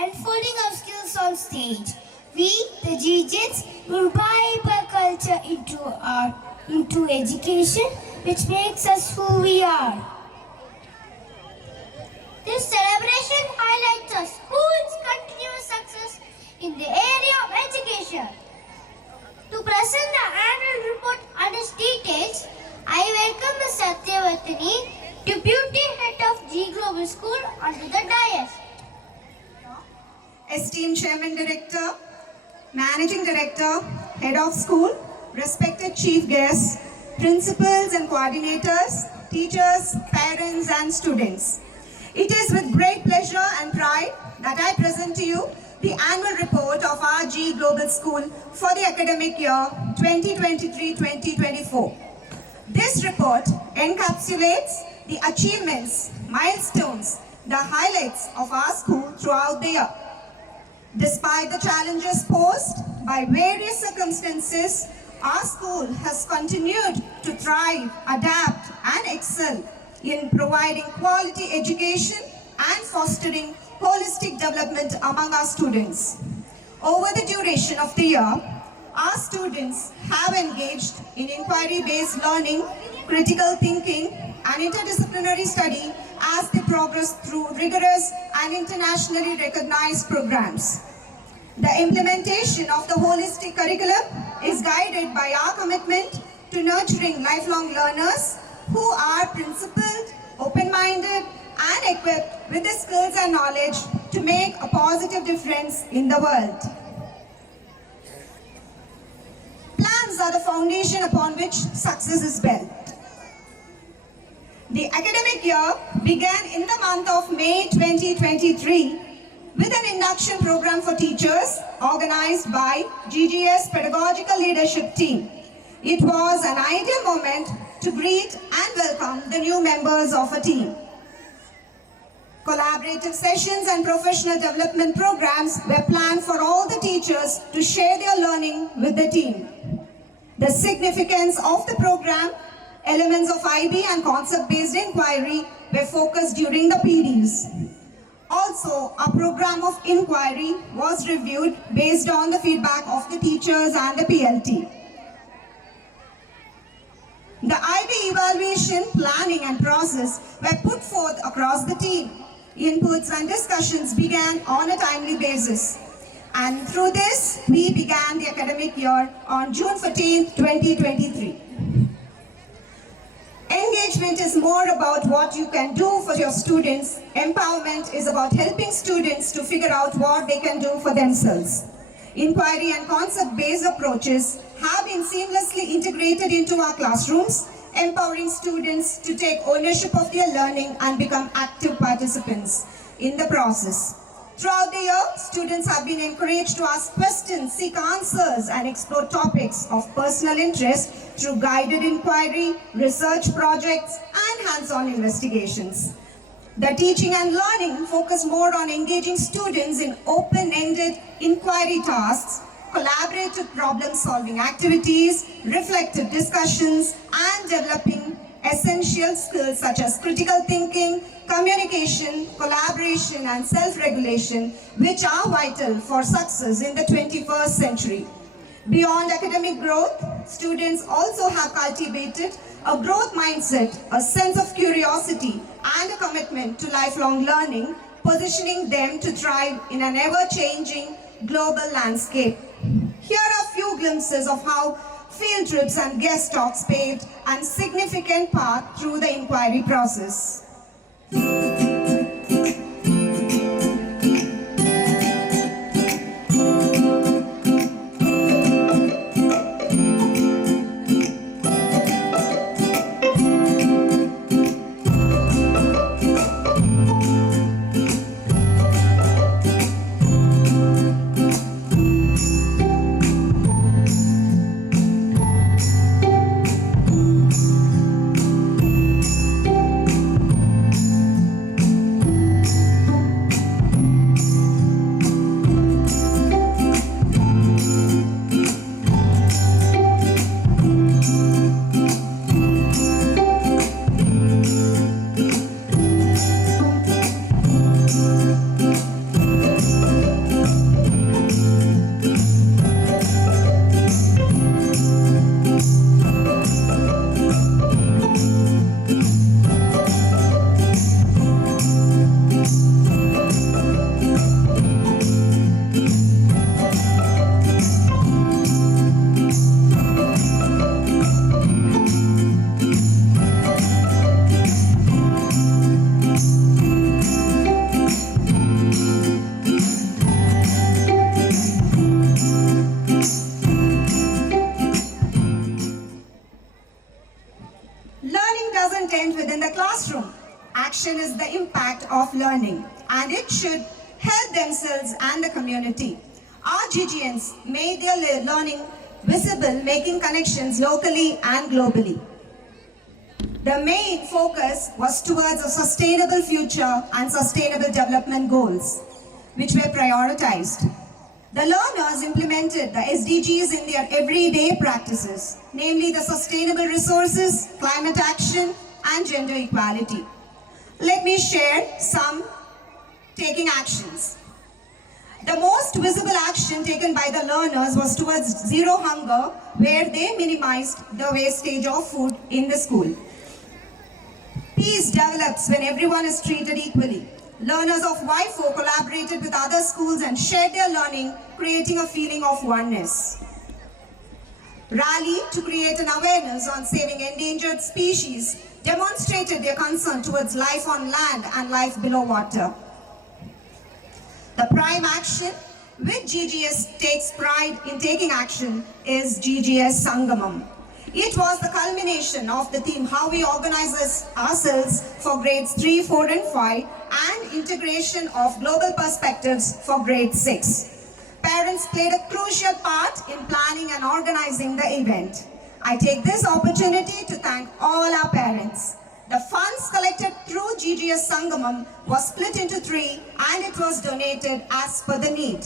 unfolding of skills on stage. We, the Gijins, will imbibe our culture into education, which makes us who we are. This celebration highlights our school's continuous success in the area of education. To present the annual report and its details, I welcome Ms. Satyavartini, Deputy Head of G Global School, onto the dais. Esteemed Chairman Director, Managing Director, Head of School, respected Chief Guests, Principals and Coordinators, teachers, parents and students. It is with great pleasure and pride that I present to you the annual report of our G Global School for the academic year 2023-2024. This report encapsulates the achievements, milestones, the highlights of our school throughout the year. Despite the challenges posed by various circumstances, our school has continued to thrive, adapt and excel in providing quality education and fostering holistic development among our students. Over the duration of the year, our students have engaged in inquiry-based learning, critical thinking and interdisciplinary study as they progress through rigorous and internationally recognized programs. The implementation of the holistic curriculum is guided by our commitment to nurturing lifelong learners who are principled, open-minded, and equipped with the skills and knowledge to make a positive difference in the world. Plans are the foundation upon which success is built. The academic year began in the month of May 2023 with an induction program for teachers organized by GGS Pedagogical Leadership Team. It was an ideal moment to greet and welcome the new members of a team. Collaborative sessions and professional development programs were planned for all the teachers to share their learning with the team. The significance of the program, elements of IB and concept-based inquiry were focused during the PDs. Also, a program of inquiry was reviewed based on the feedback of the teachers and the PLT. The IB evaluation, planning and process were put forth across the team. Inputs and discussions began on a timely basis. And through this, we began the academic year on June 14, 2023. Engagement is more about what you can do for your students. Empowerment is about helping students to figure out what they can do for themselves. Inquiry and concept-based approaches have been seamlessly integrated into our classrooms, empowering students to take ownership of their learning and become active participants in the process. Throughout the year, students have been encouraged to ask questions, seek answers, and explore topics of personal interest through guided inquiry, research projects, and hands-on investigations. The teaching and learning focus more on engaging students in open-ended inquiry tasks, collaborative problem-solving activities, reflective discussions, and developing essential skills such as critical thinking, communication, collaboration, and self-regulation, which are vital for success in the 21st century. Beyond academic growth, students also have cultivated a growth mindset, a sense of curiosity, and a commitment to lifelong learning, positioning them to thrive in an ever-changing global landscape. Here are a few glimpses of how field trips and guest talks played a significant part through the inquiry process. action is the impact of learning, and it should help themselves and the community. Our GGNs made their learning visible, making connections locally and globally. The main focus was towards a sustainable future and sustainable development goals, which were prioritized. The learners implemented the SDGs in their everyday practices, namely the sustainable resources, climate action, and gender equality. Let me share some taking actions. The most visible action taken by the learners was towards zero hunger, where they minimized the wastage of food in the school. Peace develops when everyone is treated equally. Learners of WIFO collaborated with other schools and shared their learning, creating a feeling of oneness. Rally to create an awareness on saving endangered species demonstrated their concern towards life on land and life below water. The prime action which GGS takes pride in taking action is GGS Sangamam. It was the culmination of the theme how we organize ourselves for grades 3, 4 and 5 and integration of global perspectives for grade 6. Parents played a crucial part in planning and organizing the event. I take this opportunity to thank all our parents. The funds collected through GGS Sangamam was split into 3 and it was donated as per the need.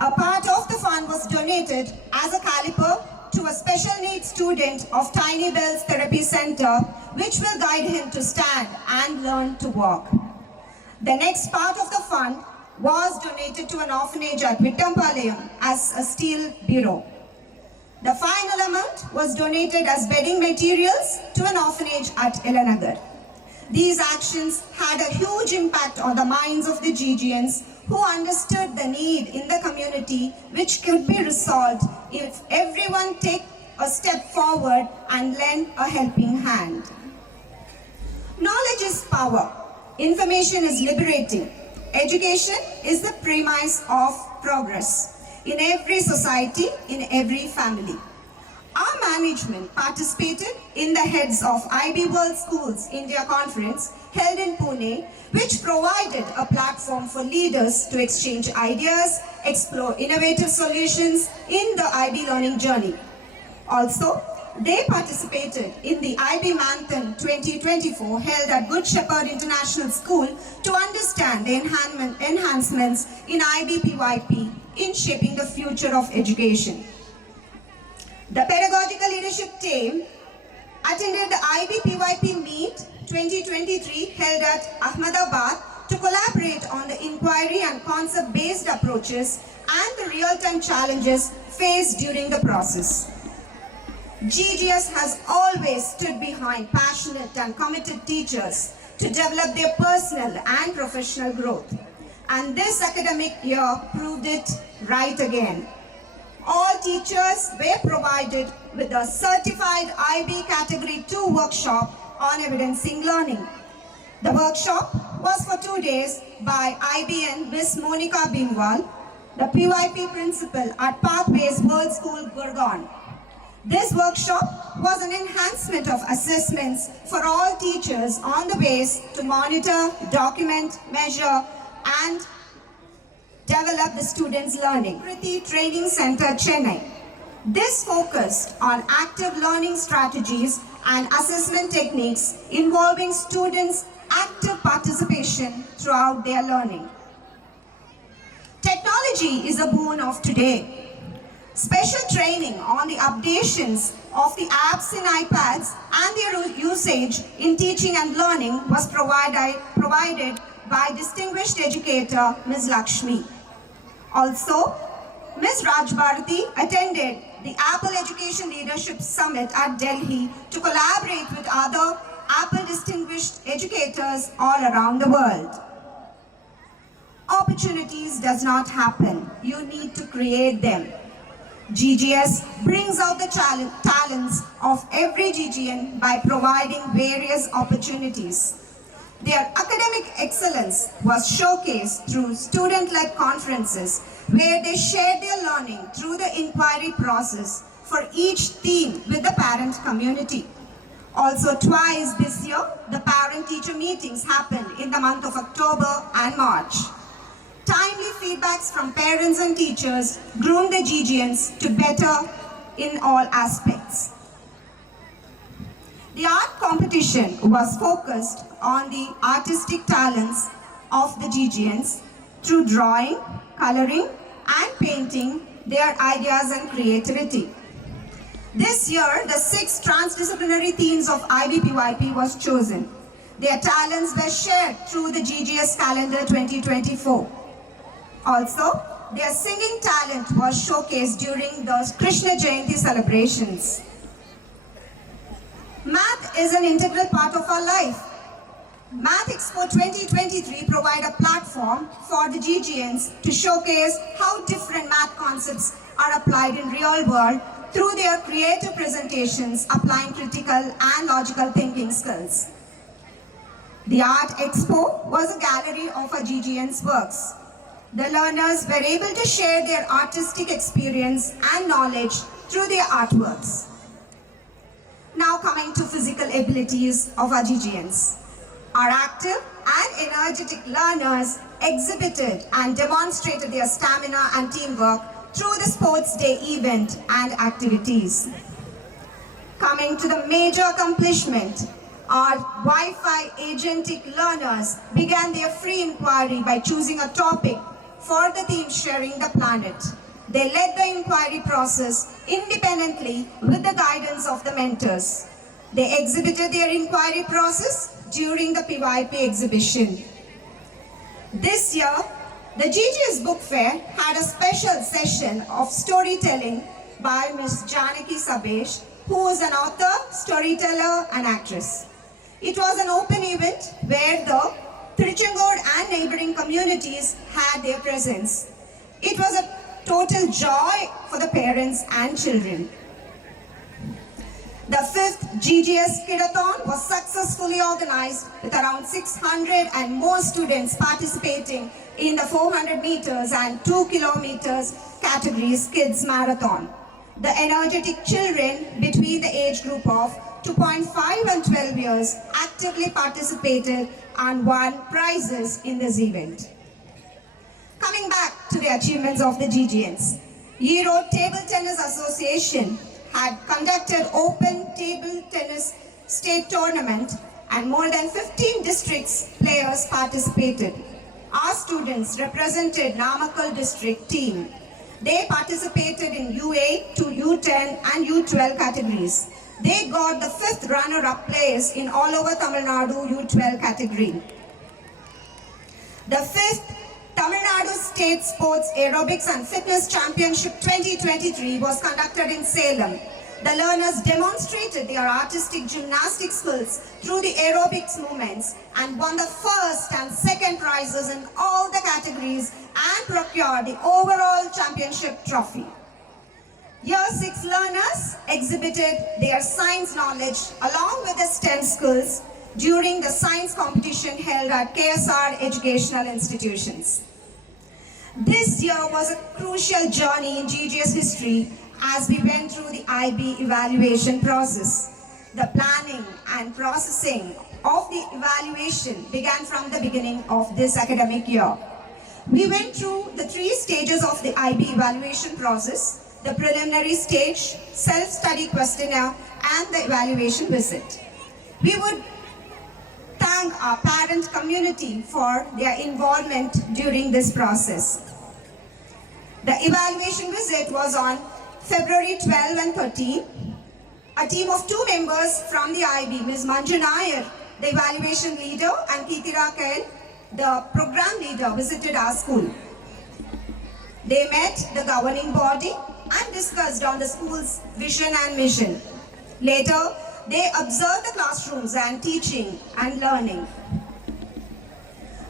A part of the fund was donated as a caliper to a special needs student of Tiny Bells Therapy Center, which will guide him to stand and learn to walk. The next part of the fund was donated to an orphanage at Vittampalayam as a steel bureau. The final amount was donated as bedding materials to an orphanage at Elanagar. These actions had a huge impact on the minds of the GGNs who understood the need in the community, which could be resolved if everyone take a step forward and lend a helping hand. Knowledge is power. Information is liberating. Education is the premise of progress in every society, in every family. Our management participated in the Heads of IB World Schools India Conference held in Pune, which provided a platform for leaders to exchange ideas, explore innovative solutions in the IB learning journey. Also, they participated in the IB Marathon 2024 held at Good Shepherd International School to understand the enhancements in IB PYP in shaping the future of education. The pedagogical leadership team attended the IB PYP Meet 2023 held at Ahmedabad to collaborate on the inquiry and concept-based approaches and the real-time challenges faced during the process. GGS has always stood behind passionate and committed teachers to develop their personal and professional growth. And this academic year proved it right again. All teachers were provided with a certified IB Category 2 workshop on evidencing learning. The workshop was for 2 days by IBN Miss Monica Bingwal, the PYP principal at Pathways World School, Gurgaon. This workshop was an enhancement of assessments for all teachers on the ways to monitor, document, measure, and develop the students' learning. Kriti Training Center, Chennai. This focused on active learning strategies and assessment techniques involving students' active participation throughout their learning. Technology is a boon of today. Special training on the updations of the apps in iPads and their usage in teaching and learning was provided by distinguished educator Ms. Lakshmi. Also, Ms. Rajbharati attended the Apple Education Leadership Summit at Delhi to collaborate with other Apple distinguished educators all around the world. Opportunities does not happen. You need to create them. GGS brings out the talents of every GGN by providing various opportunities. Their academic excellence was showcased through student-led conferences where they shared their learning through the inquiry process for each theme with the parent community. Also twice this year, the meetings happened in the month of October and March. Timely feedbacks from parents and teachers groomed the GGNs to better in all aspects. The art competition was focused on the artistic talents of the GGNs through drawing, coloring, and painting their ideas and creativity. This year, the 6 transdisciplinary themes of IBPYP was chosen. Their talents were shared through the GGS calendar 2024. Also, their singing talent was showcased during the Krishna Jayanti celebrations. Math is an integral part of our life. Math Expo 2023 provide a platform for the GGNs to showcase how different math concepts are applied in real world through their creative presentations applying critical and logical thinking skills. The Art Expo was a gallery of our GGN's works. The learners were able to share their artistic experience and knowledge through their artworks. Now coming to physical abilities of our GGNs. Our active and energetic learners exhibited and demonstrated their stamina and teamwork through the Sports Day event and activities. Coming to the major accomplishment, our Wi-Fi agentic learners began their free inquiry by choosing a topic for the theme Sharing the Planet. They led the inquiry process independently with the guidance of the mentors. They exhibited their inquiry process during the PYP exhibition. This year, the GGS Book Fair had a special session of storytelling by Ms. Janaki Sabesh, who is an author, storyteller and actress. It was an open event where the Tiruchengood and neighboring communities had their presence. It was a total joy for the parents and children. The 5th GGS Kidathon was successfully organized with around 600 and more students participating in the 400 meters and 2 kilometers categories Kids Marathon. The energetic children between the age group of 2.5 and 12 years actively participated and won prizes in this event. Coming back to the achievements of the GGNs, Erode Table Tennis Association had conducted open table tennis state tournament and more than 15 districts players participated. Our students represented Namakkal district team. They participated in U8 to U10 and U12 categories. They got the 5th runner-up place in all over Tamil Nadu U12 category. The 5th Tamil Nadu State Sports Aerobics and Fitness Championship 2023 was conducted in Salem. The learners demonstrated their artistic gymnastic skills through the aerobics movements and won the 1st and 2nd prizes in all the categories and procured the overall championship trophy. Year 6 learners exhibited their science knowledge along with the STEM skills during the science competition held at KSR educational institutions. This year was a crucial journey in GGS history as we went through the IB evaluation process. The planning and processing of the evaluation began from the beginning of this academic year. We went through the 3 stages of the IB evaluation process: the preliminary stage, self-study questionnaire, and the evaluation visit. We would thank our parent community for their involvement during this process. The evaluation visit was on February 12 and 13. A team of 2 members from the IB, Ms. Manju Nair, the evaluation leader, and Keetira Kail, the program leader, visited our school. They met the governing body and discussed on the school's vision and mission. Later, they observed the classrooms and teaching and learning.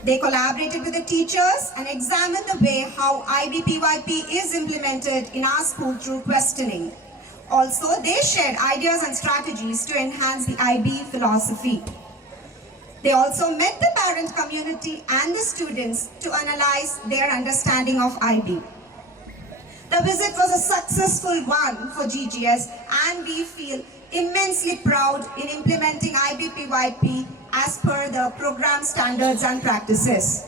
They collaborated with the teachers and examined the way how IBPYP is implemented in our school through questioning. Also, they shared ideas and strategies to enhance the IB philosophy. They also met the parent community and the students to analyze their understanding of IB. The visit was a successful one for GGS, and we feel immensely proud in implementing IBPYP as per the program standards and practices.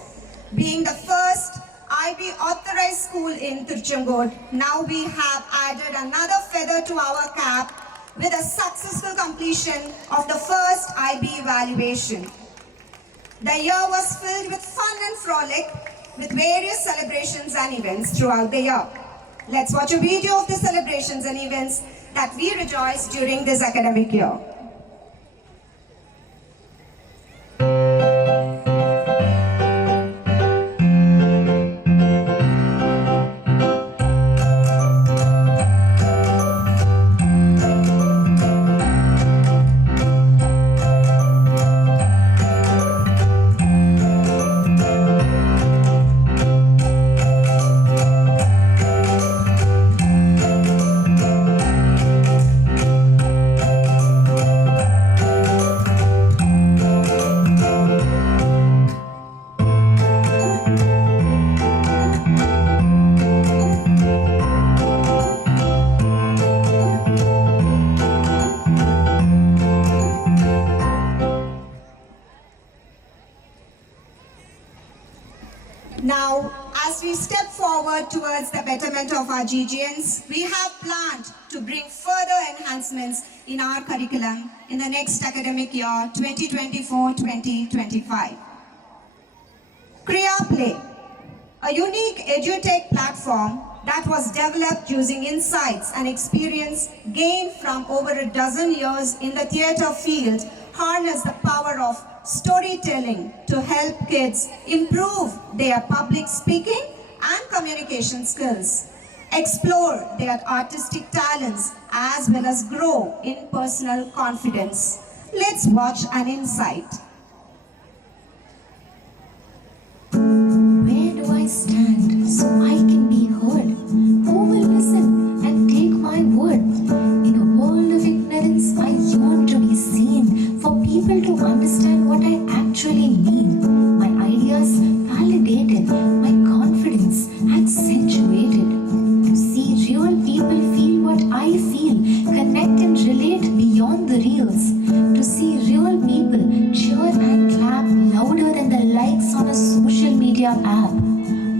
Being the first IB authorized school in Tiruchendur, now we have added another feather to our cap with a successful completion of the first IB evaluation. The year was filled with fun and frolic with various celebrations and events throughout the year. Let's watch a video of the celebrations and events that we rejoiced during this academic year. Now, as we step forward towards the betterment of our GGNs, we have planned to bring further enhancements in our curriculum in the next academic year 2024-2025. Kriya Play, a unique edutech platform that was developed using insights and experience gained from over a dozen years in the theatre field, harness the power of storytelling to help kids improve their public speaking and communication skills, explore their artistic talents, as well as grow in personal confidence. Let's watch an insight. Where do I stand so I can be heard? Who will listen and take my word? In a world of ignorance, I yearn to be seen, for people to understand what I actually mean. My ideas validated, my confidence accentuated. To see real people feel what I feel, connect and relate beyond the reels. To see real people cheer and clap louder than the likes on a social media app.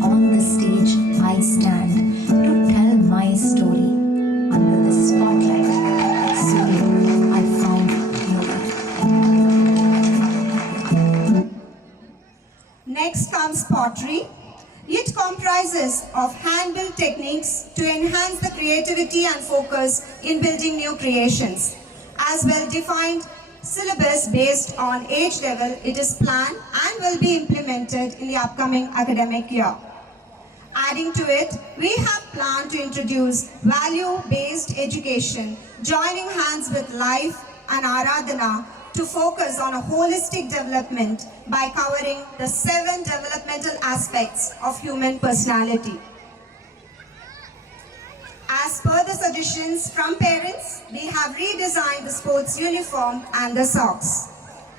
On the stage I stand to tell my story. Under the spotlight, soon I found you. Next comes pottery. It comprises of hand-built techniques to enhance the creativity and focus in building new creations. As well-defined syllabus based on age level, it is planned and will be implemented in the upcoming academic year. Adding to it, we have planned to introduce value-based education, joining hands with Life and Aradhana to focus on a holistic development by covering the 7 developmental aspects of human personality. As per the suggestions from parents, we have redesigned the sports uniform and the socks.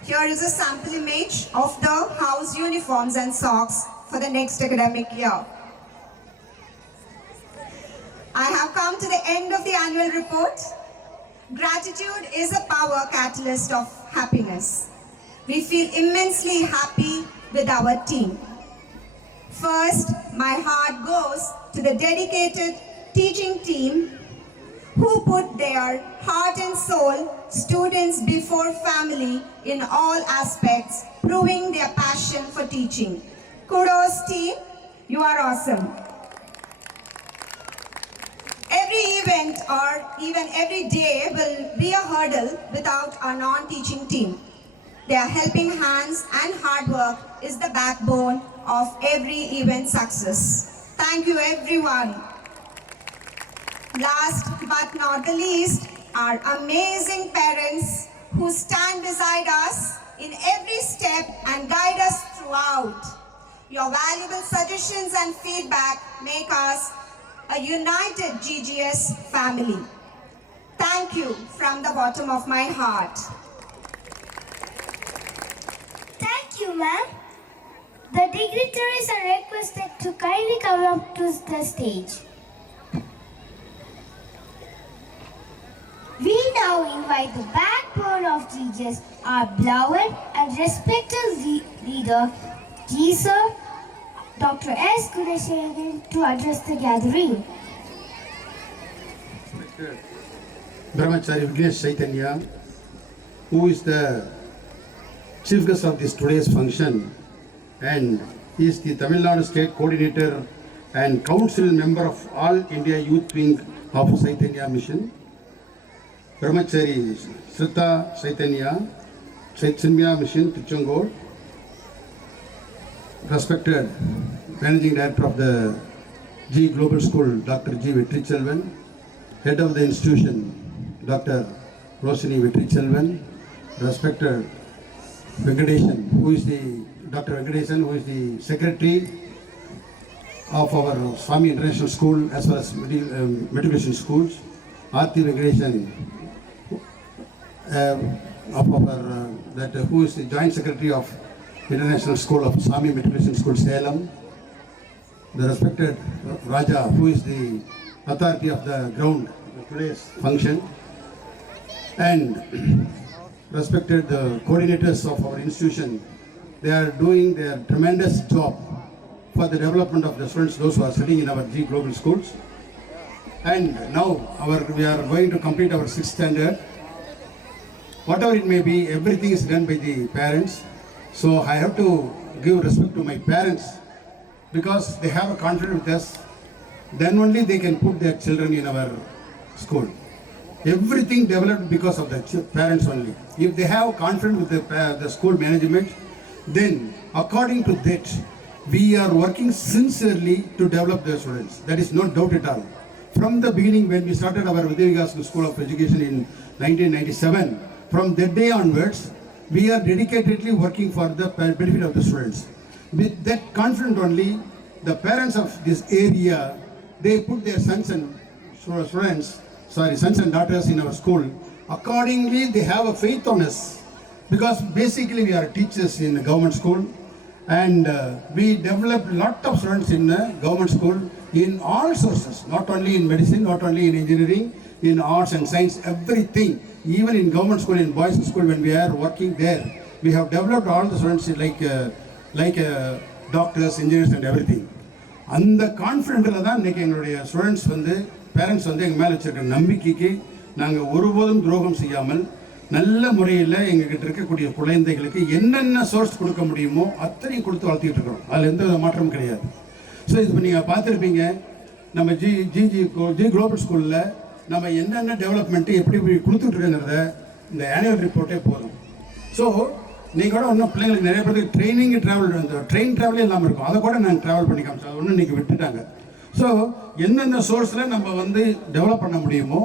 Here is a sample image of the house uniforms and socks for the next academic year. I have come to the end of the annual report. Gratitude is a power catalyst of happiness. We feel immensely happy with our team. First, my heart goes to the dedicated teaching team who put their heart and soul, students before family in all aspects, proving their passion for teaching. Kudos team, you are awesome. Every event or even every day will be a hurdle without our non-teaching team. Their helping hands and hard work is the backbone of every event success. Thank you everyone. Last but not the least, our amazing parents who stand beside us in every step and guide us throughout. Your valuable suggestions and feedback make us a united GGS family. Thank you from the bottom of my heart. Thank you, ma'am. The dignitaries are requested to kindly come up to the stage. We now invite the back board of teachers, our beloved and respected leader, G. Sir, Dr. S. Kudashekhar, to address the gathering. Brahmachari Vignesh Chaitanya, who is the chief guest of this today's function, and he is the Tamil Nadu State Coordinator and Council Member of All India Youth Wing of Chaitanya Mission. Brahmachari Srita Chaitanya, Chaitanya Mission, Tichangod. Respected Managing Director of the G Global School, Dr. G. Vetrichelvan. Head of the institution, Dr. Rosini Vetrichelvan. Respected Venkatesan, Dr. Venkatesan, who is the Secretary of our Swami International School as well as matriculation schools. Aarthi Venkatesan, who is the Joint Secretary of International School of Swami Matriculation School, Salem. The respected Raja, who is the authority of the ground for today's function, and respected the coordinators of our institution. They are doing their tremendous job for the development of the students, those who are studying in our G Global Schools. And now we are going to complete our 6th standard. Whatever it may be, everything is done by the parents. So I have to give respect to my parents because they have a confidence with us. Then only they can put their children in our school. Everything developed because of the parents only. If they have confidence with the school management, then according to that, we are working sincerely to develop the students. There is no doubt at all. From the beginning, when we started our Vidya Vikas School of Education in 1997, from that day onwards, we are dedicatedly working for the benefit of the students. With that confidence only, the parents of this area, they put their sons and daughters in our school. Accordingly, they have a faith on us because basically we are teachers in the government school, and we develop lot of students in the government school in all sources, not only in medicine, not only in engineering, in arts and science, everything. Even in government school, in boys school, when we are working there, we have developed all the students like doctors, engineers and everything. அந்த கான்ஃபிடென்ட்டில் தான் இன்றைக்கி எங்களுடைய students parents எங்கள் மேலே வச்சுருக்க நம்பிக்கைக்கு நாங்கள் ஒருபோதும் துரோகம் செய்யாமல் நல்ல முறையில் எங்ககிட்ட இருக்கக்கூடிய குழந்தைகளுக்கு என்னென்ன சோர்ஸ் கொடுக்க முடியுமோ அத்தனையும் கொடுத்து வளர்த்திட்டு இருக்கிறோம். அதில் எந்த மாற்றமும் கிடையாது. ஸோ இது நீங்கள் பார்த்துருப்பீங்க, நம்ம ஜி குளோபல் ஸ்கூலில் நம்ம என்னென்ன டெவலப்மெண்ட்டு எப்படி கொடுத்துட்ருக்குங்கிறத இந்த ஆனுவல் ரிப்போர்ட்டே போதும். ஸோ நீங்கள் கூட இன்னும் பிள்ளைங்களுக்கு நிறைய பேருக்கு ட்ரெயின் ட்ராவலே இல்லாமல் இருக்கும். அதை கூட நாங்கள் ட்ராவல் பண்ணி காமிச்சோம். அது ஒன்றும் இன்றைக்கி விட்டுட்டாங்க. ஸோ என்னென்ன சோர்ஸில் நம்ம டெவலப் பண்ண முடியுமோ,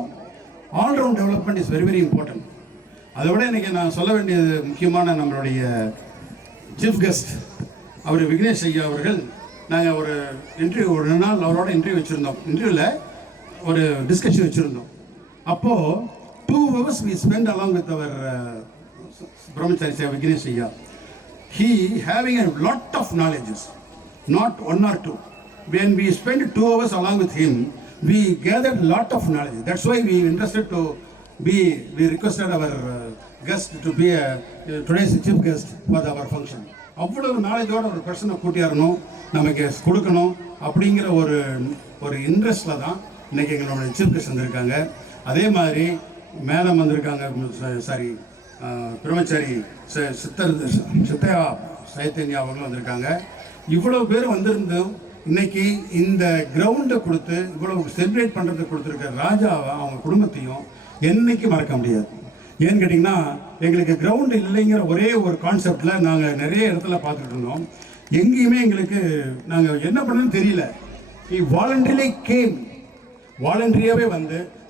all-round development is very very important. அதை விட இன்றைக்கி நான் சொல்ல வேண்டியது முக்கியமான நம்மளுடைய சீஃப் கெஸ்ட் அவர் விக்னேஷ் ஐயா அவர்கள். நாங்கள் ஒரு நாள் அவரோட இன்டர்வியூ வச்சுருந்தோம். இன்டர்வியூவில் ஒரு டிஸ்கஷன் வச்சுருந்தோம். அப்போது 2 hours we spent along with our Brahmachari Sir Vignesh Ayya. He having a lot of knowledges, not 1 or 2. When we spent 2 hours along with him, we gathered a lot of knowledge. That's why we requested our guest to be today's chief guest for our function. அவ்வளவு நாலேஜோட ஒரு பர்சனை கூட்டியாரணும், நமக்கு கொடுக்கணும் அப்படிங்கிற ஒரு இன்ட்ரெஸ்டில் தான் இன்றைக்கி எங்களோட சீஃப் கெஸ்ட் வந்திருக்காங்க. அதே மாதிரி மேடம் வந்திருக்காங்க, பிரம்மச்சாரி சித்தையா சைத்தன்யா அவங்களும் வந்திருக்காங்க. இவ்வளோ பேர் வந்திருந்தும் இன்னைக்கு இந்த கிரவுண்டை கொடுத்து இவ்வளவு செலிப்ரேட் பண்ணுறதுக்கு கொடுத்துருக்க ராஜாவை அவங்க குடும்பத்தையும் என்னைக்கு மறக்க முடியாது. ஏன்னு கேட்டிங்கன்னா, எங்களுக்கு கிரவுண்டு இல்லைங்கிற ஒரே ஒரு கான்செப்டில் நாங்கள் நிறைய இடத்துல பார்த்துட்டு இருந்தோம். எங்கேயுமே எங்களுக்கு நாங்கள் என்ன பண்ணணும்னு தெரியல. வாலண்டரிலி கேம், வாலண்டரியாகவே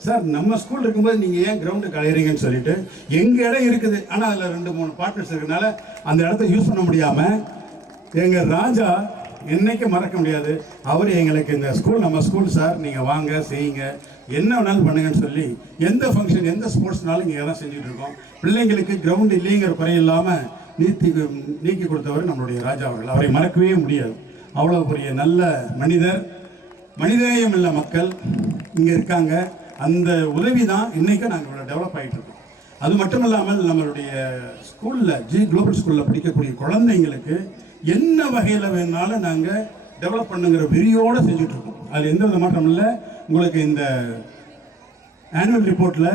சார் நம்ம ஸ்கூல் இருக்கும்போது நீங்கள் ஏன் கிரவுண்டுக்கு அலையிறீங்கன்னு சொல்லிட்டு, எங்கள் இடம் இருக்குது ஆனால் அதில் 2-3 பார்ட்னர்ஸ் இருக்கிறதுனால அந்த இடத்த யூஸ் பண்ண முடியாமல் எங்கள் ராஜா என்னைக்கு மறக்க முடியாது. அவர் எங்களுக்கு இந்த ஸ்கூல் நம்ம ஸ்கூல் சார், நீங்கள் வாங்க செய்யுங்க, என்ன வேணாலும் பண்ணுங்கன்னு சொல்லி எந்த ஃபங்க்ஷன் எந்த ஸ்போர்ட்ஸ்னாலும் இங்கே தான் செஞ்சுட்டு இருக்கோம். பிள்ளைங்களுக்கு கிரவுண்டு இல்லைங்கிற குறை இல்லாமல் நீக்கி கொடுத்தவர் நம்மளுடைய ராஜா அவர்கள். அவரை மறக்கவே முடியாது. அவ்வளோ பெரிய நல்ல மனிதர், மனிதநேயம் உள்ள மக்கள் இங்கே இருக்காங்க. அந்த உதவி தான் இன்றைக்கும் நாங்கள் இவ்வளோ டெவலப் ஆகிட்டு இருக்கோம். அது மட்டும் இல்லாமல் நம்மளுடைய ஸ்கூலில் ஜி குளோபல் ஸ்கூலில் படிக்கக்கூடிய குழந்தைங்களுக்கு என்ன வகையில் வேணாலும் நாங்கள் டெவலப் பண்ணுங்கிற வெறியோடு செஞ்சுட்ருக்கோம். அது எந்த வித மாற்றம் இல்லை. உங்களுக்கு இந்த ஆனுவல் ரிப்போர்ட்டில்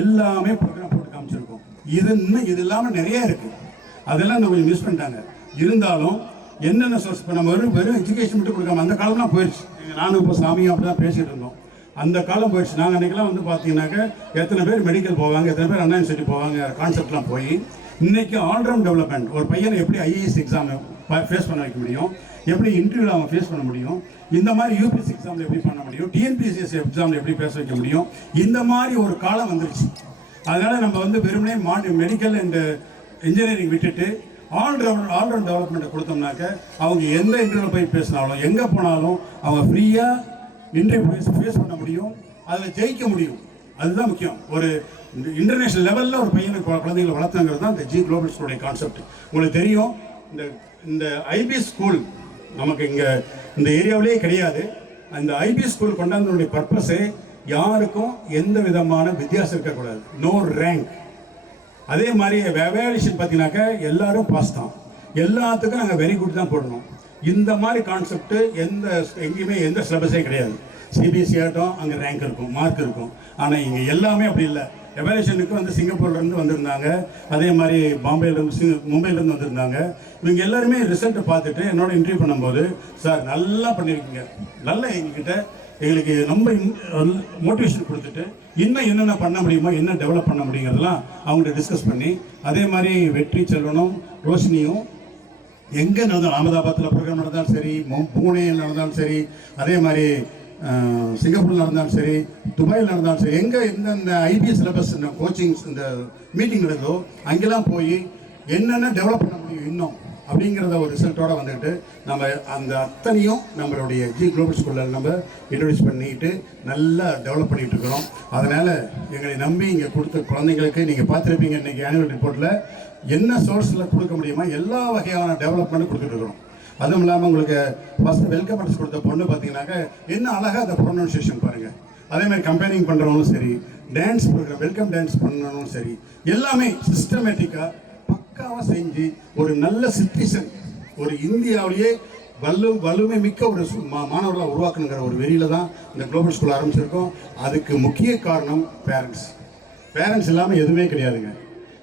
எல்லாமே ப்ரோக்ராம் போட்டு காமிச்சிருக்கோம். இது இல்லாமல் நிறைய இருக்குது. அதெல்லாம் நம்ம மிஸ் பண்ணிட்டாங்க. இருந்தாலும் என்னென்ன சோர்ஸ் இப்போ நம்ம வெறும் எஜுகேஷன் மட்டும் கொடுக்காம அந்த காலம்லாம் போயிடுச்சு. நானும் இப்போ சாமியும் அப்படி தான் பேசிகிட்டு இருந்தோம். அந்த காலம் போயிடுச்சு. நாங்கள் அன்றைக்கெல்லாம் வந்து பார்த்தீங்கன்னாக்க எத்தனை பேர் மெடிக்கல் போவாங்க, எத்தனை பேர் அண்ணா யூனிவர்சிட்டி போவாங்க கான்செப்ட்லாம் போய் இன்றைக்கி ஆல்ரவுண்ட் டெவலப்மெண்ட். ஒரு பையனை எப்படி ஐஏஎஸ் எக்ஸாம் ஃபேஸ் பண்ண வைக்க முடியும், எப்படி இன்டர்வியூவில் அவன் ஃபேஸ் பண்ண முடியும், இந்த மாதிரி யூபிஎஸ்சி எக்ஸாமில் எப்படி பண்ண முடியும், டிஎன்பிஎஸ்சி எக்ஸாமில் எப்படி பேச வைக்க முடியும், இந்த மாதிரி ஒரு காலம் வந்துருச்சு. அதனால் நம்ம வந்து வெறுமனே மெடிக்கல் அண்டு இன்ஜினியரிங் விட்டுட்டு ஆல்ரவுண்ட் டெவலப்மெண்ட்டை கொடுத்தோம்னாக்க அவங்க எந்த இன்டர்வியூவில் போய் பேசினாலும் எங்கே போனாலும் அவங்க ஃப்ரீயாக இன்டர்வியூ ஃபேஸ் பண்ண முடியும், அதில் ஜெயிக்க முடியும். அதுதான் முக்கியம். ஒரு இன்டர்நேஷ்னல் லெவலில் ஒரு பையனை குழந்தைங்களை வளர்த்துங்கிறது தான் இந்த ஜி குளோபல் ஸ்கூலுடைய கான்செப்ட். உங்களுக்கு தெரியும், இந்த ஐபிஎஸ் ஸ்கூல் நமக்கு இங்கே இந்த ஏரியாவிலே கிடையாது. அந்த ஐபிஎஸ் ஸ்கூல் கொண்டாந்தனுடைய பர்பஸே யாருக்கும் எந்த விதமான வித்தியாசம் இருக்கக்கூடாது, நோ ரேங்க். அதே மாதிரி எவாலுவேஷன் பார்த்தீங்கன்னாக்கா எல்லாரும் பாஸ் தான், எல்லாத்துக்கும் நாங்கள் வெரி குட் தான் போடணும். இந்த மாதிரி கான்செப்ட் எங்கேயுமே எந்த சிலபஸே கிடையாது. சிபிஎஸ்சி ஆகட்டும் அங்கே ரேங்க் இருக்கும், மார்க் இருக்கும். ஆனால் இங்கே எல்லாமே அப்படி இல்லை. எவாலுவேஷனுக்கு வந்து சிங்கப்பூர்லேருந்து வந்திருந்தாங்க, அதே மாதிரி மும்பையிலேருந்து வந்திருந்தாங்க. இவங்க எல்லாருமே ரிசல்ட்டை பார்த்துட்டு என்னோட இன்டர்வியூ பண்ணும்போது, சார் நல்லா பண்ணியிருக்கீங்க, நல்லா எங்களுக்கு ரொம்ப மோட்டிவேஷன் கொடுத்துட்டு இன்னும் என்னென்ன பண்ண முடியுமோ, என்ன டெவலப் பண்ண முடியுங்கிறதெல்லாம் அவங்கள்ட்ட டிஸ்கஸ் பண்ணி, அதே மாதிரி வெற்றி செல்வனும் ரோஷினியும் எங்கே நடந்தாலும் அகமதாபாத்தில் ப்ரோக்ராம் நடந்தாலும் சரி, பூனேயில் நடந்தாலும் சரி, அதே மாதிரி சிங்கப்பூரில் நடந்தாலும் சரி, துபாயில் நடந்தாலும் சரி, எங்கே எந்தெந்த ஐபிஎஸ் சிலபஸ் இந்த கோச்சிங்ஸ் இந்த மீட்டிங் நடக்குதோ அங்கெல்லாம் போய் என்னென்ன டெவலப் பண்ண முடியும் இன்னும் அப்படிங்கிறத ஒரு ரிசல்ட்டோடு வந்துட்டு நம்ம அந்த அத்தனையும் நம்மளுடைய ஜி குளோபல் ஸ்கூலில் நம்ம இன்ட்ரடியூஸ் பண்ணிட்டு நல்லா டெவலப் பண்ணிகிட்டு இருக்கிறோம். அதனால் எங்களை நம்பி இங்கே கொடுத்த குழந்தைங்களுக்கு நீங்கள் பார்த்துருப்பீங்க இன்றைக்கி ஆனுவல் ரிப்போர்ட்டில் என்ன சோர்ஸில் கொடுக்க முடியுமா எல்லா வகையான டெவலப்மெண்ட்டும் கொடுத்துட்ருக்குறோம். அதுவும் இல்லாமல் உங்களுக்கு ஃபஸ்ட்டு வெல்கம் அட்ரஸ் கொடுத்த பொண்ணு பார்த்தீங்கன்னாக்கா என்ன அழகாக அந்த ப்ரொனன்சியேஷன் பாருங்கள். அதே மாதிரி கம்பேரிங் பண்ணுறவங்களும் சரி, டான்ஸ் ப்ரோக்ராம் வெல்கம் டான்ஸ் பண்ணணும் சரி, எல்லாமே சிஸ்டமேட்டிக்காக பக்காவாக செஞ்சு ஒரு நல்ல சிட்டிசன், ஒரு இந்தியாவிலேயே வலுமை மிக்க ஒரு மாணவர்களை உருவாக்கணுங்கிற ஒரு வெறியில் தான் இந்த குளோபல் ஸ்கூல் ஆரம்பிச்சிருக்கோம். அதுக்கு முக்கிய காரணம் பேரண்ட்ஸ் இல்லாமல் எதுவுமே கிடையாதுங்க.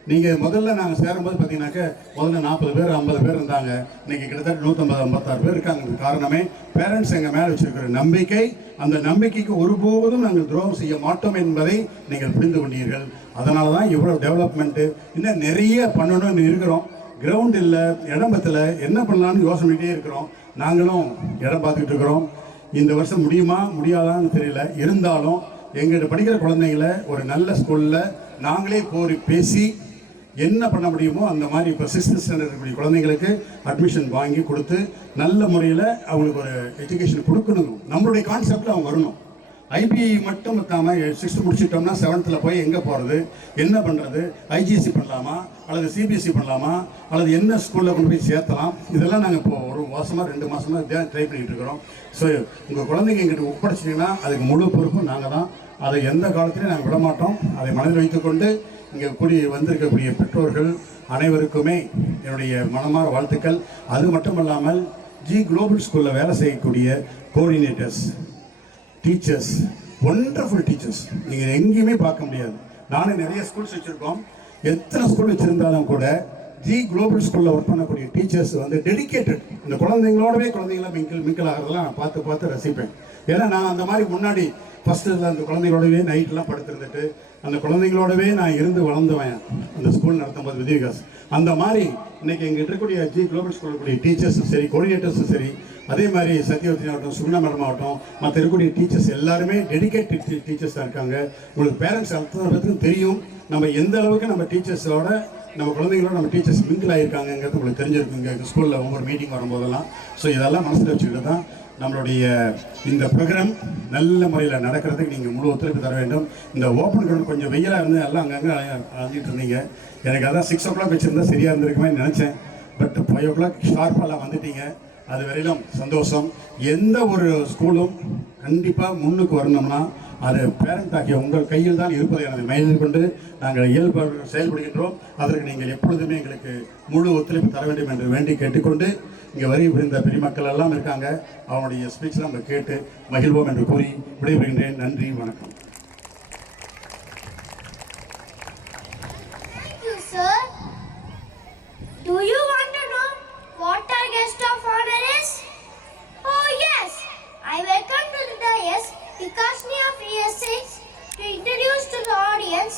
நீங்கள் முதல்ல நாங்கள் சேரும்போது பார்த்தீங்கன்னாக்க முதல்ல 40 பேர் 50 பேர் இருந்தாங்க. இன்றைக்கி கிட்டத்தட்ட 150-156 பேர் இருக்காங்க. காரணமே பேரண்ட்ஸ் எங்கள் மேலே வச்சுருக்கிற நம்பிக்கை. அந்த நம்பிக்கைக்கு ஒருபோதும் நாங்கள் துரோகம் செய்ய மாட்டோம் என்பதை நீங்கள் புரிந்து கொண்டீர்கள். அதனால தான் இவ்வளோ டெவலப்மெண்ட்டு இன்னும் நிறைய பண்ணணும்னு இருக்கிறோம். கிரவுண்ட் இல்லை, இடம் பத்தல, என்ன பண்ணலான்னு யோசனை பண்ணிகிட்டே இருக்கிறோம். நாங்களும் இடம் பார்த்துக்கிட்டு இருக்கிறோம். இந்த வருஷம் முடியுமா முடியாதான்னு தெரியல. இருந்தாலும் எங்கள்கிட்ட படிக்கிற குழந்தைங்களை ஒரு நல்ல ஸ்கூலில் நாங்களே பேசி என்ன பண்ண முடியுமோ அந்த மாதிரி இப்போ 6th ஸ்டாண்டர்ட் இருக்கக்கூடிய குழந்தைங்களுக்கு அட்மிஷன் வாங்கி கொடுத்து நல்ல முறையில் அவங்களுக்கு ஒரு எஜுகேஷன் கொடுக்கணும். நம்மளுடைய கான்செப்டில் அவங்க வரணும். ஐபி மட்டும் இல்லாமல் 6th முடிச்சுட்டோம்னா 7th போய் எங்கே போகிறது, என்ன பண்ணுறது, ஐஜிஎஸ்சி பண்ணலாமா அல்லது சிபிஎஸ்சி பண்ணலாமா அல்லது என்ன ஸ்கூலில் கொண்டு போய் சேர்த்தலாம், இதெல்லாம் நாங்கள் இப்போ ஒரு மாதமாக 2 மாதமாக ட்ரை பண்ணிகிட்டு இருக்கிறோம். ஸோ உங்கள் குழந்தைங்க எங்கிட்ட ஒப்படைச்சிட்டிங்கன்னா அதுக்கு முழு பொறுப்பு நாங்கள் தான். அதை எந்த காலத்திலையும் நாங்கள் விட மாட்டோம். அதை மனதில் வைத்துக்கொண்டு இங்கே வந்திருக்கக்கூடிய பெற்றோர்கள் அனைவருக்குமே என்னுடைய மனமார வாழ்த்துக்கள். அது மட்டும் இல்லாமல் ஜி குளோபல் ஸ்கூலில் வேலை செய்யக்கூடிய கோஆர்டினேட்டர்ஸ், டீச்சர்ஸ், ஒண்டர்ஃபுல் டீச்சர்ஸ் நீங்கள் எங்கேயுமே பார்க்க முடியாது. நானே நிறைய ஸ்கூல்ஸ் வச்சுருக்கோம். எத்தனை ஸ்கூல் வச்சுருந்தாலும் கூட ஜி குளோபல் ஸ்கூலில் ஒர்க் பண்ணக்கூடிய டீச்சர்ஸ் வந்து டெடிக்கேட்டட். இந்த குழந்தைங்களோடவே குழந்தைங்களாம் மிங்கிள் ஆகிறதெல்லாம் நான் பார்த்து ரசிப்பேன். ஏன்னா நான் அந்த மாதிரி முன்னாடி ஃபஸ்ட்டு அந்த குழந்தைங்களோடவே நைட்லாம் படுத்துருந்துட்டு அந்த குழந்தைங்களோடவே நான் இருந்து வளர்ந்துவேன் அந்த ஸ்கூல் நடத்தும்போது வித்யாவிகாஸ். அந்த மாதிரி இன்றைக்கி எங்கள் இருக்கக்கூடிய ஜி குளோபல் ஸ்கூலுடைய டீச்சர்ஸும் சரி, கோஆர்டினேட்டர்ஸும் சரி, அதே மாதிரி சத்யவதி ஆகட்டும், சுகுணா மேடம் ஆகட்டும், மற்ற இருக்கக்கூடிய டீச்சர்ஸ் எல்லாருமே டெடிக்கேட்டட் டீச்சர்ஸ் தான் இருக்காங்க. உங்களுக்கு பேரண்ட்ஸ் அத்தனை பேருக்கும் தெரியும் நம்ம எந்த அளவுக்கு நம்ம டீச்சர்ஸோட நம்ம குழந்தைங்களோட நம்ம டீச்சர்ஸ் மிங்கிள் ஆகியிருக்காங்கிறது உங்களுக்கு தெரிஞ்சிருக்குங்க எங்கள் ஸ்கூலில் ஒவ்வொரு மீட்டிங் வரும்போதெல்லாம். ஸோ இதெல்லாம் மனசில் வச்சுக்கிட்டு தான் நம்மளுடைய இந்த ப்ரோக்ராம் நல்ல முறையில் நடக்கிறதுக்கு நீங்கள் முழு ஒத்துழைப்பு தர வேண்டும். இந்த ஓப்பன் கிரவுண்ட் கொஞ்சம் வெயிலாக இருந்து எல்லாம் அங்கங்கே அழிஞ்சிட்டு இருந்தீங்க. எனக்கு அதான் 6 o'clock வச்சுருந்தா சரியாக இருந்திருக்குமே நினச்சேன். பட் 5 o'clock ஷார்ப்பாலாம் வந்துட்டீங்க. அது வரையிலும் சந்தோஷம். எந்த ஒரு ஸ்கூலும் கண்டிப்பாக முன்னுக்கு வரணும்னா அது பேரண்ட் ஆகிய உங்கள் கையில் தான் இருப்பதை எனது மனதில் கொண்டு நாங்கள் இயல்பு செயல்படுகின்றோம். அதற்கு நீங்கள் எப்பொழுதுமே எங்களுக்கு முழு ஒத்துழைப்பு தர வேண்டும் என்று வேண்டி கேட்டுக்கொண்டு இங்கே வரி புரிந்த பெரியமக்கள் எல்லாம் இருக்காங்க, அவனுடைய ஸ்பீச்லாம் நம்ம கேட்டு மகிழ்வோம் என்று கூறி விடைபெறுகின்றேன். நன்றி, வணக்கம். Thank you, sir. Do you want to know what our guest of honor is? Oh yes, I welcome to the dais Vikashni of Year 6 to introduce to the audience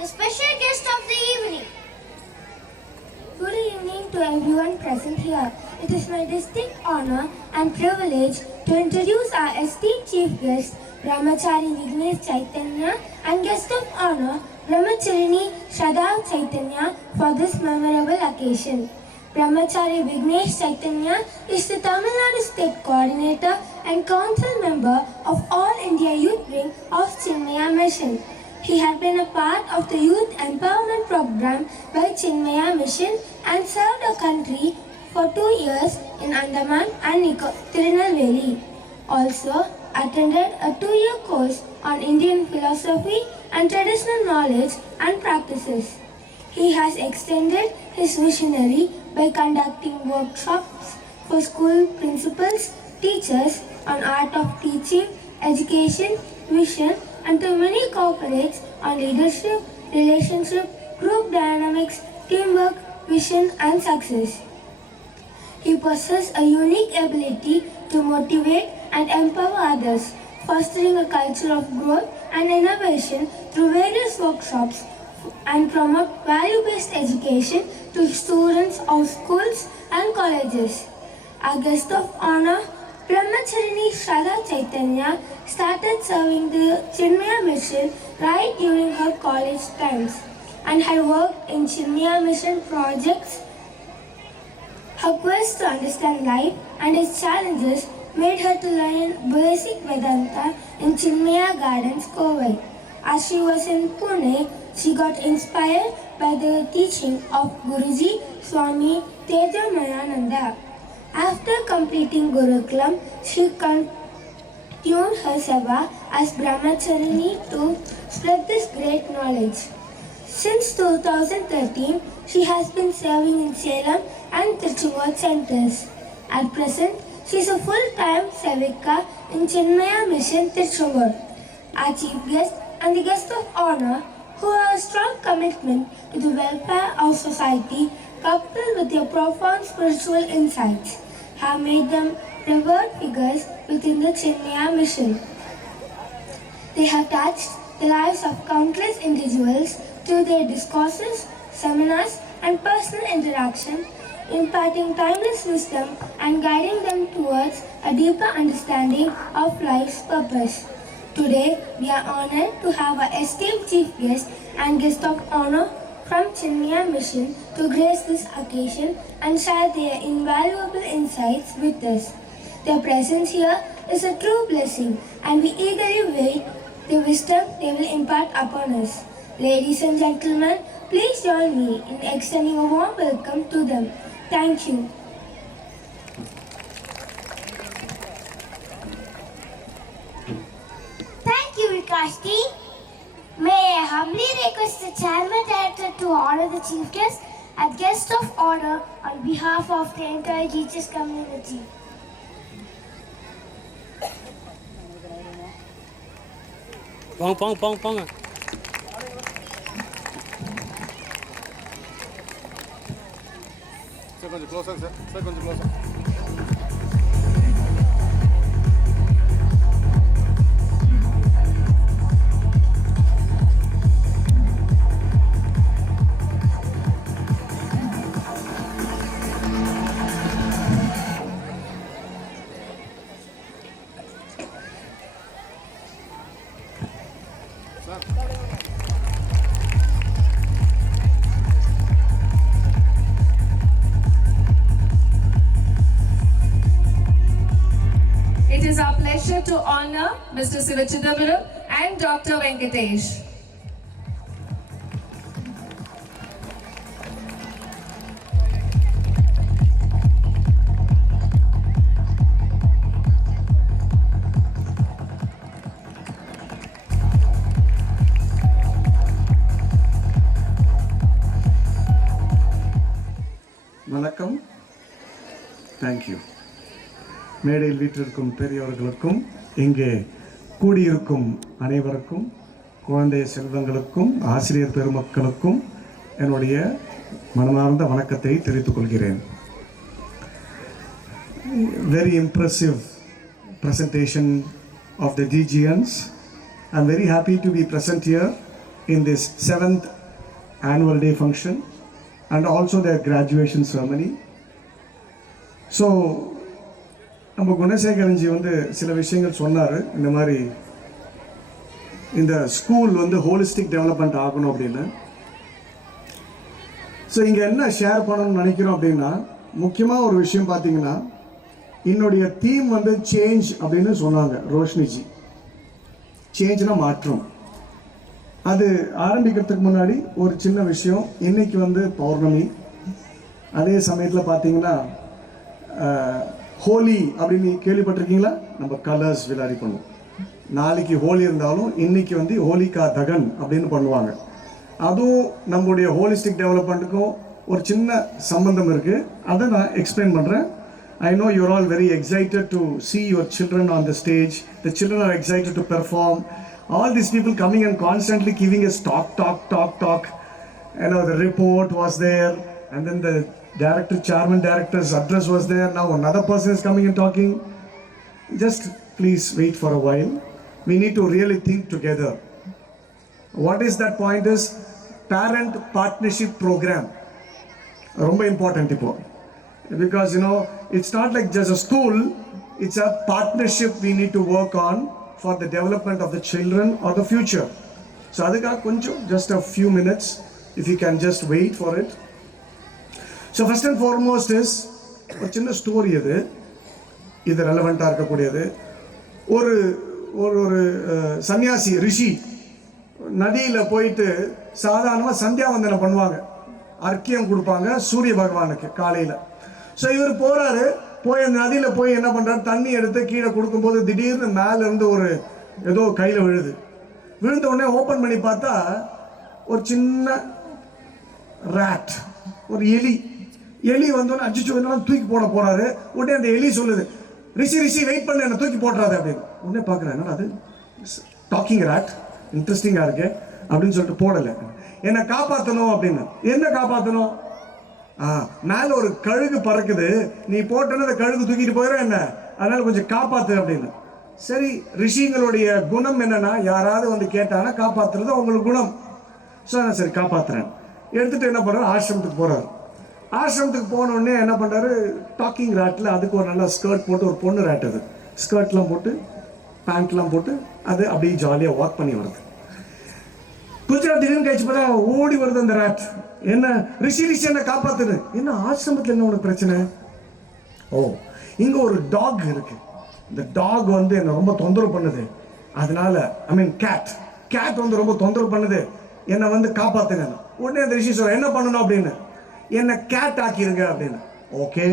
the special guest of the evening. Good evening to everyone present here. It is my distinct honor and privilege to introduce our esteemed chief guest, Brahmachari Vignesh Chaitanya, and guest of honor, Brahmacharini Shraddha Chaitanya, for this memorable occasion. Brahmachari Vignesh Chaitanya is the Tamil Nadu State Coordinator and Council Member of All India Youth Wing of Chinmaya Mission. He had been a part of the Youth Empowerment Program by Chinmaya Mission and served our country for 2 years in Andaman and Tirunelveli. Also attended a 2-year course on Indian philosophy and traditional knowledge and practices. He has extended his visionary by conducting workshops for school principals, teachers on art of teaching, education, vision, and to many corporates on leadership, relationship, group dynamics, teamwork, vision, and success. He possesses a unique ability to motivate and empower others, fostering a culture of growth and innovation through various workshops and promote value-based education to students of schools and colleges. Our guest of honor, Brahmacharini Shraddha Chaitanya, started serving the Chinmaya Mission right during her college times and had worked in Chinmaya Mission projects. Her quest to understand life and its challenges made her to learn basic Vedanta in Chinmaya Gardens, Kovai. As she was in Pune, she got inspired by the teaching of Guruji Swami Tejamayananda. After completing Gurukulam, she continued her seva as Brahmacharini to spread this great knowledge. Since 2013, she has been serving in Salem and Tiruchur centers. At present, she is a full-time Sevika in Chinmaya Mission, Tiruchur. Our chief guest and the guest of honor, who have a strong commitment to the welfare of society, coupled with their profound spiritual insights, have made them revered figures within the Chinmaya Mission. They have touched the lives of countless individuals through their discourses, seminars, and personal interaction, imparting timeless wisdom and guiding them towards a deeper understanding of life's purpose. Today, we are honored to have our esteemed chief guest and guest of honor from Chinmaya Mission to grace this occasion and share their invaluable insights with us. Their presence here is a true blessing, and we eagerly wait the wisdom they will impart upon us. Ladies and gentlemen, please join me in extending a warm welcome to them. Thank you. Thank you, Vikashni. May I humbly request the Chairman Director to honor the Chief Guest as guest of honor on behalf of the entire teachers community. போங்க. Sir கொஞ்சம் க்ளோஸாக sir கொஞ்சம் க்ளோஸாக. It is our pleasure to honor Mr. Sivachidambaram and Dr. Venkatesh. வணக்கம். Thank you. மேடையில் வீற்றிருக்கும் பெரியவர்களுக்கும் இங்கே கூடியிருக்கும் அனைவருக்கும் குழந்தை செல்வங்களுக்கும் ஆசிரியர் பெருமக்களுக்கும் என்னுடைய மனமார்ந்த வணக்கத்தை தெரிவித்துக் கொள்கிறேன். Very impressive presentation of the DGNs. I'm very happy to be present here in this 7th annual day function and also their graduation ceremony. So, நம்ம குணசேகரன்ஜி வந்து சில விஷயங்கள் சொன்னார். இந்த மாதிரி இந்த ஸ்கூல் வந்து ஹோலிஸ்டிக் டெவலப்மெண்ட் ஆகணும் அப்படின்னு. ஸோ இங்கே என்ன ஷேர் பண்ணணும்னு நினைக்கிறோம் அப்படின்னா, முக்கியமாக ஒரு விஷயம் பார்த்தீங்கன்னா, என்னுடைய தீம் வந்து சேஞ்ச் அப்படின்னு சொன்னாங்க ரோஷினிஜி. சேஞ்ச்னா மாற்றம். அது ஆரம்பிக்கிறதுக்கு முன்னாடி ஒரு சின்ன விஷயம். இன்னைக்கு வந்து பௌர்ணமி, அதே சமயத்தில் பார்த்தீங்கன்னா ஹோலி அப்படின்னு கேள்விப்பட்டிருக்கீங்களா? நம்ம கலர்ஸ் விளையாடி பண்ணுவோம். நாளைக்கு ஹோலி இருந்தாலும் இன்னைக்கு வந்து ஹோலிகா தகன் அப்படின்னு பண்ணுவாங்க. அதுவும் நம்முடைய ஹோலிஸ்டிக் டெவலப்மெண்ட்டுக்கும் ஒரு சின்ன சம்பந்தம் இருக்குது. அதை நான் எக்ஸ்பிளைன் பண்ணுறேன். I know you're all very excited to see your children on the stage. The children are excited to perform. All these people coming and constantly giving us talk. You know, the report was there, and then the chairman director's address was there. Now another person is coming and talking. Just please wait for a while. We need to really think together. What is that point is parent partnership program. ரொம்ப important இப்போ. Because you know, it's not like just a school, it's a partnership we need to work on for the development of the children or the future. So adukka konjam just a few minutes if you can just wait for it. So first and foremost is ஒரு சின்ன story. இது ரெலவெண்ட்டாக இருக்கக்கூடியது. ஒரு ஒரு சன்னியாசி ரிஷி நதியில் போயிட்டு சாதாரணமாக சந்தியாவந்தனம் பண்ணுவாங்க. அர்க்கியம் கொடுப்பாங்க சூரிய பகவானுக்கு காலையில். ஸோ இவர் போகிறாரு. போய் அந்த நதியில் போய் என்ன பண்ணுறாரு, தண்ணி எடுத்து கீழே கொடுக்கும்போது திடீர்னு மேலேருந்து ஒரு ஏதோ கையில் விழுது. விழுந்த உடனே ஓப்பன் பண்ணி பார்த்தா ஒரு சின்ன ரேட், ஒரு எலி வந்தோடனே அடிச்சு தூக்கி போட போகிறாரு. உடனே அந்த எலி சொல்லுது, ரிஷி வெயிட் பண்ண, என்ன தூக்கி போட்டுறாது அப்படின்னு. உடனே பார்க்குறேன், அது டாக்கிங் ரேட், இன்ட்ரெஸ்டிங்காக இருக்கு அப்படின்னு சொல்லிட்டு போடலை. என்னை காப்பாற்றணும் அப்படின்னு. என்ன காப்பாற்றணும்? மேலே ஒரு கழுகு பறக்குது, நீ போட்டோன்னு அந்த கழுகு தூக்கிட்டு போயிடும் என்ன, அதனால கொஞ்சம் காப்பாற்று அப்படின்னு. சரி, ரிஷிங்களுடைய குணம் என்னன்னா, யாராவது வந்து கேட்டாங்கன்னா காப்பாற்றுறது அவங்களுக்கு குணம். ஸோ நான் சரி காப்பாற்றுறேன் எடுத்துகிட்டு என்ன பண்ணுறாரு, ஆசிரமத்துக்கு போகிறாரு. ஆசிரமத்துக்கு போனோடனே என்ன பண்ணுறாரு, டாக்கிங் ரேட்டில் அதுக்கு ஒரு நல்ல ஸ்கர்ட் போட்டு, ஒரு பொண்ணு ரேட் அது, ஸ்கர்ட்லாம் போட்டு பேண்ட்லாம் போட்டு அது அப்படியே ஜாலியாக வாக் பண்ணி வருது. குஜராத் திடீர்னு கழிச்சு பார்த்தா ஓடி வருது அந்த ரேட். என்ன, ரிஷி என்ன காப்பாத்துது. என்ன ஆசிரமத்தில் என்ன உனக்கு பிரச்சனை? ஓ, இங்க ஒரு டாக் இருக்கு, இந்த டாக் வந்து என்ன ரொம்ப தொந்தரவு பண்ணுது, அதனால கேட் வந்து ரொம்ப தொந்தரவு பண்ணுது, என்னை வந்து காப்பாத்துங்க. உடனே அந்த ரிஷி சொல்ற, என்ன பண்ணணும் அப்படின்னு, என்ன கேட் ஆக்கிருங்க அப்படின்னு. ஓகே,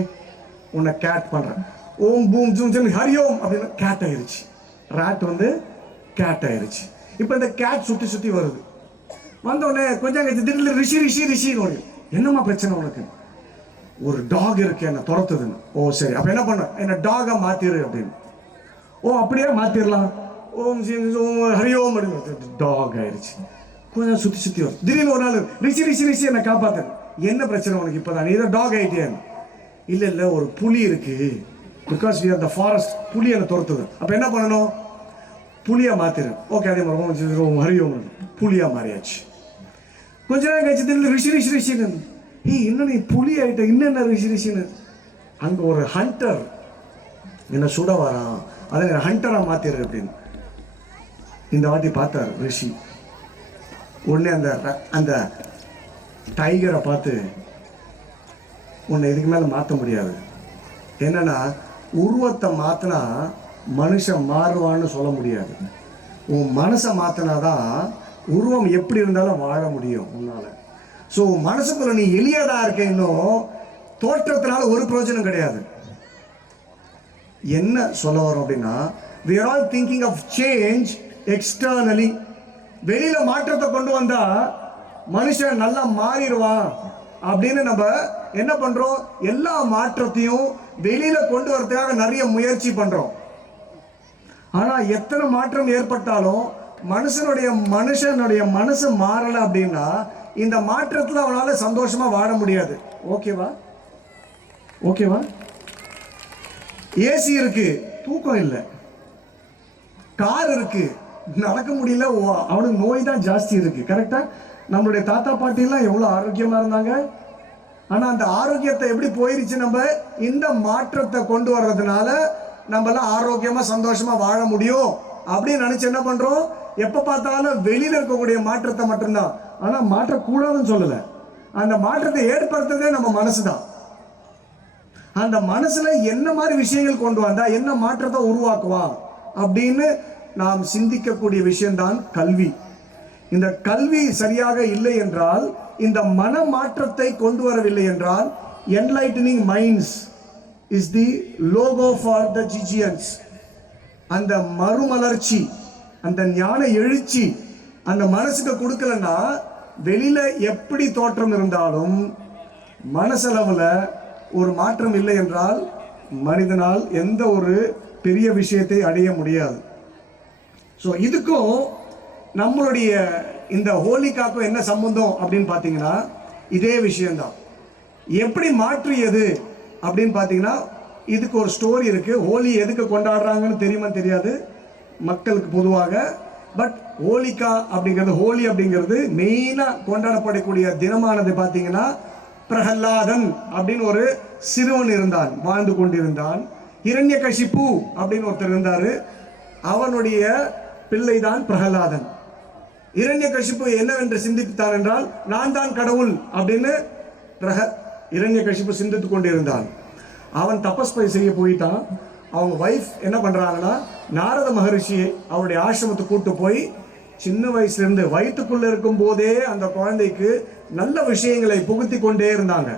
உன்னை கேட் பண்றேன். ஓம் பூம் ஜூம் ஹரியோம் அப்படின்னு கேட் ஆயிருச்சு. ரேட் வந்து கேட் ஆயிருச்சு. இப்போ இந்த கேட் சுற்றி வருது. வந்தோடனே கொஞ்சம் திடீர்னு ரிஷி என்னம்மா பிரச்சனை உனக்கு? ஒரு டாக் இருக்கு என்ன துரத்துதுன்னு. ஓ சரி, அப்ப என்ன பண்ண, என்ன டாகா மாத்திரு அப்படின்னு. ஓ அப்படியே மாத்திரலாம். ஓம் ஹரியோம் அப்படின்னு டாக் ஆயிடுச்சு. கொஞ்சம் சுத்தி வரும். திடீர்னு ஒரு நாள் ரிஷி என்ன காப்பாத்து. என்ன பிரச்சனை உனக்கு? இப்பதான் நீ ஏதோ டாக் ஆயிட்டியான்னு. இல்ல ஒரு புலி இருக்கு, because we are the forest, புலி என்ன துரத்துது. அப்ப என்ன பண்ணணும், புலியா மாத்திரு. ஓகே, அதே மாதிரி ஹரியோம் புலியா மாறியாச்சு. கொஞ்ச நேரம் கழிச்சு திடீர்னு ரிஷின்னு, என்ன நீ புலி ஆயிட்ட, இன்னென்ன ரிஷின்னு. அங்க ஒரு ஹண்டர் என்ன சுட வரான், அதை ஹண்டரா மாத்திரு அப்படின்னு. இந்த வாட்டி பார்த்தார் ரிஷி. உடனே அந்த டைகரை பார்த்து, உன்னை இதுக்கு மேல மாற்ற முடியாது. என்னன்னா, உருவத்தை மாத்தினா மனுஷன் மாறுவான்னு சொல்ல முடியாது. உன் மனசை மாத்தினாதான் உருவம் எப்படி இருந்தாலும் வாழ முடியும் உன்னால. ஸோ மனசுக்குள்ள நீ எளியதா இருக்க, இன்னும் தோற்றத்தினால ஒரு பிரயோஜனம் கிடையாது. என்ன சொல்ல வரோம் அப்படின்னா, we are all thinking of change externally. வெளியில மாற்றத்தை கொண்டு வந்தா மனுஷன் நல்லா மாறிடுவான், அப்படின்னு நம்ம என்ன பண்றோம், எல்லா மாற்றத்தையும் வெளியில கொண்டு வரதுக்காக நிறைய முயற்சி பண்றோம். ஆனா எத்தனை மாற்றம் ஏற்பட்டாலும் மனுஷனுடைய மனசு மாறல அப்படின்னா இந்த மாற்றத்துல அவனால சந்தோஷமா வாழ முடியாது. ஓகேவா? ஏசி இருக்கு, தூக்கம் இல்லை. கார் இருக்கு, நடக்க முடியல, அவனுக்கு நோய் தான் ஜாஸ்தி இருக்கு. கரெக்டா? நம்மளுடைய தாத்தா பாட்டி எல்லாம் எவ்வளவு ஆரோக்கியமா இருந்தாங்க. ஆனா அந்த ஆரோக்கியத்தை எப்படி போயிருச்சு? நம்ம இந்த மாற்றத்தை கொண்டு வர்றதுனால நம்மளாம் ஆரோக்கியமா சந்தோஷமா வாழ முடியும் அப்படின்னு நினைச்சு என்ன பண்றோம், எப்ப பார்த்தாலும் வெளியில இருக்கக்கூடிய மாற்றத்தை மட்டும்தான். ஆனா மாற்றக்கூடாதுன்னு சொல்லல, அந்த மாற்றத்தை ஏற்படுத்துறதே நம்ம மனசுதான். அந்த மனசுல என்ன மாதிரி விஷயங்கள் கொண்டு வந்தா என்ன மாற்றத்தை உருவாக்குவான் அப்படின்னு நாம் சிந்திக்கக்கூடிய விஷயம்தான் கல்வி. இந்த கல்வி சரியாக இல்லை என்றால், இந்த மன மாற்றத்தை கொண்டு வரவில்லை என்றால், enlightening minds is the logo for the ஜிஜியன்ஸ். அந்த மறுமலர்ச்சி, அந்த ஞான எழுச்சி அந்த மனசுக்கு கொடுக்கலன்னா வெளியில எப்படி தோற்றம் இருந்தாலும் மனசளவுல ஒரு மாற்றம் இல்லை என்றால் மனிதனால் எந்த ஒரு பெரிய விஷயத்தை அடைய முடியாது. ஸோ இதுக்கும் நம்மளுடைய இந்த ஹோலிகாக்கும் என்ன சம்பந்தம் அப்படின்னு பார்த்தீங்கன்னா இதே விஷயம்தான். எப்படி மாற்றியது அப்படின்னு பார்த்தீங்கன்னா இதுக்கு ஒரு ஸ்டோரி இருக்கு. ஹோலி எதுக்கு கொண்டாடுறாங்கன்னு தெரியுமா தெரியாது மக்களுக்கு பொதுவாக. பட் ஹோலிகா அப்படிங்கிறது, ஹோலி அப்படிங்கிறது மெயினாக கொண்டாடப்படக்கூடிய தினமானது பார்த்தீங்கன்னா பிரஹ்லாதன் அப்படின்னு ஒரு சிறுவன் இருந்தான், வாழ்ந்து கொண்டிருந்தான். ஹிரண்யகசிப்பு அப்படின்னு ஒருத்தர் இருந்தாரு, அவனுடைய பிள்ளைதான் பிரஹ்லாதன். ஹிரண்யகசிப்பு என்னவென்று சிந்தித்தான் என்றால் நான் தான் கடவுள் அப்படின்னு ஹிரண்யகசிப்பு சிந்தித்துக் கொண்டிருந்தான். அவன் தபஸ் செய்ய போயிட்டான். அவங்க வைஃப் என்ன பண்றாங்கன்னா நாரத மகரிஷி அவருடைய ஆசிரமத்துக்கு கூட்டு போய் சின்ன வயசுல இருந்து வயிற்றுக்குள்ள இருக்கும் போதே அந்த குழந்தைக்கு நல்ல விஷயங்களை புகுத்தி கொண்டே இருந்தாங்க,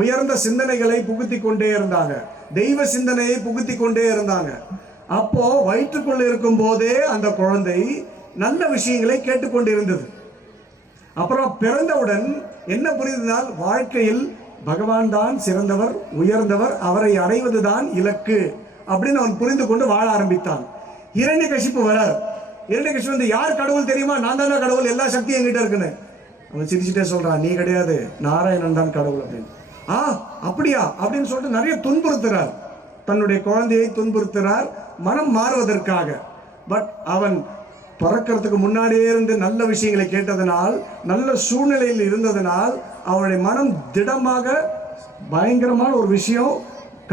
உயர்ந்த சிந்தனைகளை புகுத்தி கொண்டே இருந்தாங்க, தெய்வ சிந்தனையை புகுத்தி கொண்டே இருந்தாங்க. அப்போ வயிற்றுக்குள்ள இருக்கும் போதே அந்த குழந்தை நல்ல விஷயங்களை கேட்டுக்கொண்டிருந்தது. அப்புறம் பிறந்தவுடன் என்ன புரிந்ததால் வாழ்க்கையில் பகவான் தான் சிறந்தவர், உயர்ந்தவர், அவரை அடைவதுதான் இலக்கு அப்படின்னு அவன் புரிந்து கொண்டு வாழ ஆரம்பித்தான். ஹிரண்யகசிப்பு வரார். ஹிரண்யகசிப்பு வந்து யார் கடவுள் தெரியுமா, நான் தானே கடவுள், எல்லா சக்தியும் என்கிட்ட இருக்குன்னு. அவன் சிரிச்சுட்டே சொல்றான், நீ கிடையாது, நாராயணன் தான் கடவுள் அப்படின்னு. அப்படியா அப்படின்னு சொல்லிட்டு நிறைய துன்புறுத்துறார், தன்னுடைய குழந்தையை துன்புறுத்துறார் மனம் மாறுவதற்காக. பட் அவன் பிறக்கிறதுக்கு முன்னாடியே இருந்து நல்ல விஷயங்களை கேட்டதனால், நல்ல சூழ்நிலையில் இருந்ததனால் அவனுடைய மனம் திடமாக பயங்கரமான ஒரு விஷயம்,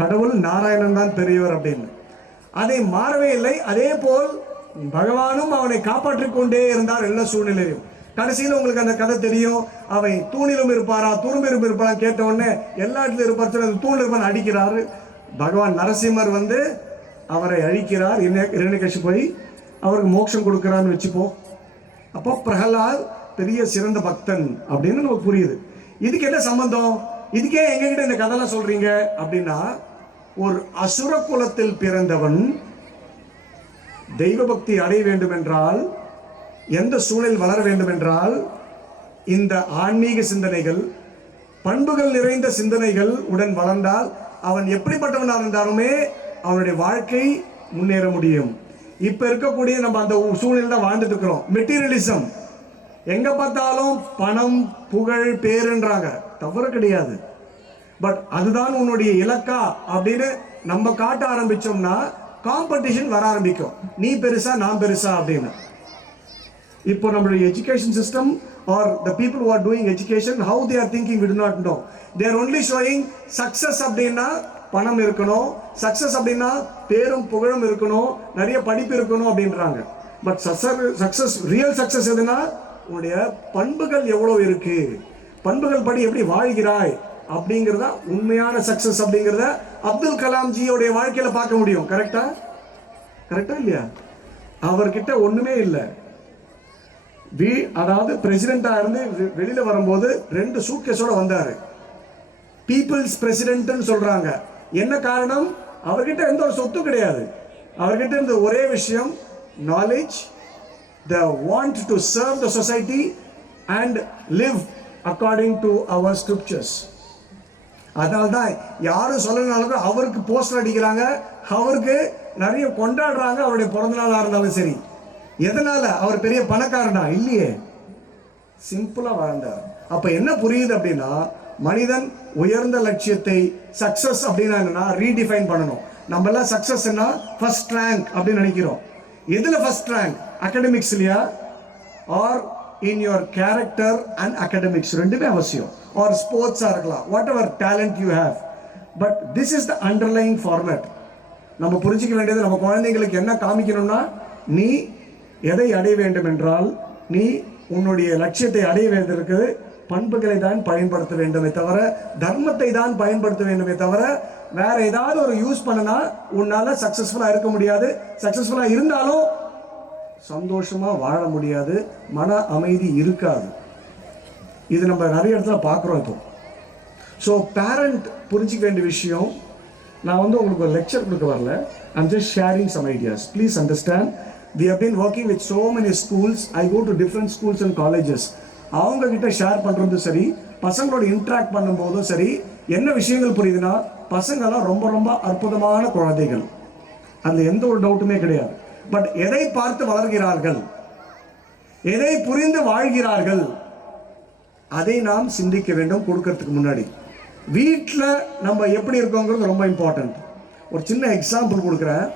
கடவுள் நாராயணன் தான் பெரியவர் அப்படின்னு. அதை மாறவே இல்லை. அதே போல் பகவானும் அவனை காப்பாற்றிக் கொண்டே இருந்தார் எல்லா சூழ்நிலையும். கடைசியில் உங்களுக்கு அந்த கதை தெரியும், அவன் தூணிலும் இருப்பாரா துரும்பிலும் இருப்பாரா கேட்ட உடனே எல்லா இடத்துல இருப்பார், தூணில் இருப்பான் அடிக்கிறாரு. பகவான் நரசிம்மர் வந்து அவரை அழிக்கிறார். இரண்யகசிப்பு போய் அவருக்கு மோட்சம் கொடுக்கிறான்னு வச்சுப்போம். அப்போ பிரஹ்லாத் பெரிய சிறந்த பக்தன் அப்படின்னு நமக்கு புரியுது. இதுக்கு என்ன சம்பந்தம், இதுக்கே எங்ககிட்ட இந்த கதைலாம் சொல்றீங்க அப்படின்னா, ஒரு அசுர குலத்தில் பிறந்தவன் தெய்வ பக்தி அடைய வேண்டும் என்றால், எந்த சூழலில் வளர வேண்டும் என்றால், இந்த ஆன்மீக சிந்தனைகள், பண்புகள் நிறைந்த சிந்தனைகள் உடன் வளர்ந்தால் அவன் எப்படிப்பட்டவனாக இருந்தாலுமே அவனுடைய வாழ்க்கை முன்னேற முடியும். இப்ப இருக்கக்கூடிய நம்ம அந்த சூழலில் தான் வாழ்ந்துட்டு இருக்கிறோம். மெட்டீரியலிசம், எங்க பார்த்தாலும் பணம் புகழ் பேருன்றாங்க, தவறு கிடையாது. பட் அதுதான் உன்னுடைய இலக்கா அப்படின்னு நம்ம காட்ட ஆரம்பிச்சோம்னா காம்படிஷன் வர ஆரம்பிக்கும், நீ பெருசா நான் பெருசா அப்படின்னு. இப்போ நம்மளுடைய education system or the people who are doing education, how they are thinking we do not know. They are only showing success அப்படின்னா பணம் இருக்கணும், சக்சஸ் அப்படின்னா பேரும் புகழும் இருக்கணும், நிறைய படிப்பு இருக்கணும் அப்படின்றாங்க. பட் சக்சஸ், ரியல் சக்சஸ் எதுனா உன்னுடைய பண்புகள் எவ்வளவு இருக்கு, பண்புகள் படி எப்படி வாழ்கிறாய் அப்படிங்கிறத உண்மையான சக்சஸ் அப்படிங்கிறத அப்துல் கலாம் ஜியோடைய வாழ்க்கையில பார்க்க முடியும். கரெக்டா இல்லையா? அவர்கிட்ட ஒண்ணுமே இல்லை. அதாவது பிரசிடென்டா இருந்து வெளியில வரும்போது 2 சூட்கேஸோட வந்தாரு. பீப்புள்ஸ் பிரசிடென்ட்னு சொல்றாங்க. என்ன காரணம்? அவர்கிட்ட எந்த ஒரு சொத்து கிடையாது. அவர்கிட்ட இருந்த ஒரே விஷயம் knowledge, the want to serve the society and live according to our scriptures. அதனால தான் யாரும் சொல்லனாலும் அவருக்கு போஸ்டர் அடிக்கிறாங்க, அவருக்கு நிறைய கொண்டாடுறாங்க அவருடைய பிறந்த நாளாக இருந்தாலும் சரி. எதனால? அவர் பெரிய பணக்காரனா? இல்லையே, சிம்பிளா வாழ்ந்தார். அப்ப என்ன புரியுது அப்படின்னா, மனிதன் உயர்ந்த லட்சியத்தை சக்சஸ் அப்படின்னா என்னன்னா ரீடிஃபைன் பண்ணணும். நம்ம எல்லாம் சக்சஸ்னா ஃபர்ஸ்ட் ரேங்க் அப்படின்னு நினைக்கிறோம். எதுல ஃபர்ஸ்ட் ரேங்க்? அகாடமிக்ஸ்லயா or in your character and academics? ரெண்டுமே அவசியம். ஆர் ஸ்போர்ட்ஸா இருக்கலாம், whatever talent you have. But this is the underlying format. நம்ம புரிஞ்சிக்க வேண்டியது, நம்ம குழந்தைங்களுக்கு என்ன காமிக்கணும்னா, நீ எதை அடைய வேண்டும் என்றால், நீ உன்னுடைய லட்சியத்தை அடைய வேண்டியிருக்கு பண்புகளை தான் பயன்படுத்த வேண்டுமே தவிர, தர்மத்தை தான் பயன்படுத்த வேண்டுமே தவிர, வேற ஏதாவது ஒரு யூஸ் பண்ணனா உன்னால சக்சஸ்ஃபுல்லா இருக்க முடியாது. சக்சஸ்ஃபுல்லா இருந்தாலும் சந்தோஷமா வாழ முடியாது, மன அமைதி இருக்காது. இது நம்ம நிறைய இடத்துல பார்க்குறோம் இப்போ. ஸோ பேரண்ட் புரிஞ்சிக்க வேண்டிய விஷயம், நான் வந்து உங்களுக்கு ஒரு லெக்சர் கொடுக்க வரல, I'm just sharing some ideas. Please understand, we have been working with so many schools. I go to different schools and colleges. அவங்க கிட்ட ஷேர் பண்ணுறதும் சரி, பசங்களோட இன்ட்ராக்ட் பண்ணும்போதும் சரி, என்ன விஷயங்கள் புரியுதுன்னா, பசங்களாம் ரொம்ப ரொம்ப அற்புதமான குழந்தைகள், அதில் எந்த ஒரு டவுட்டுமே கிடையாது. பட் எதை பார்த்து வளர்கிறார்கள், எதை புரிந்து வாழ்கிறார்கள், அதை நாம் சிந்திக்க வேண்டும். கொடுக்கறதுக்கு முன்னாடி வீட்டில் நம்ம எப்படி இருக்கோங்கிறது ரொம்ப இம்பார்ட்டன்ட். ஒரு சின்ன எக்ஸாம்பிள் கொடுக்குறேன்,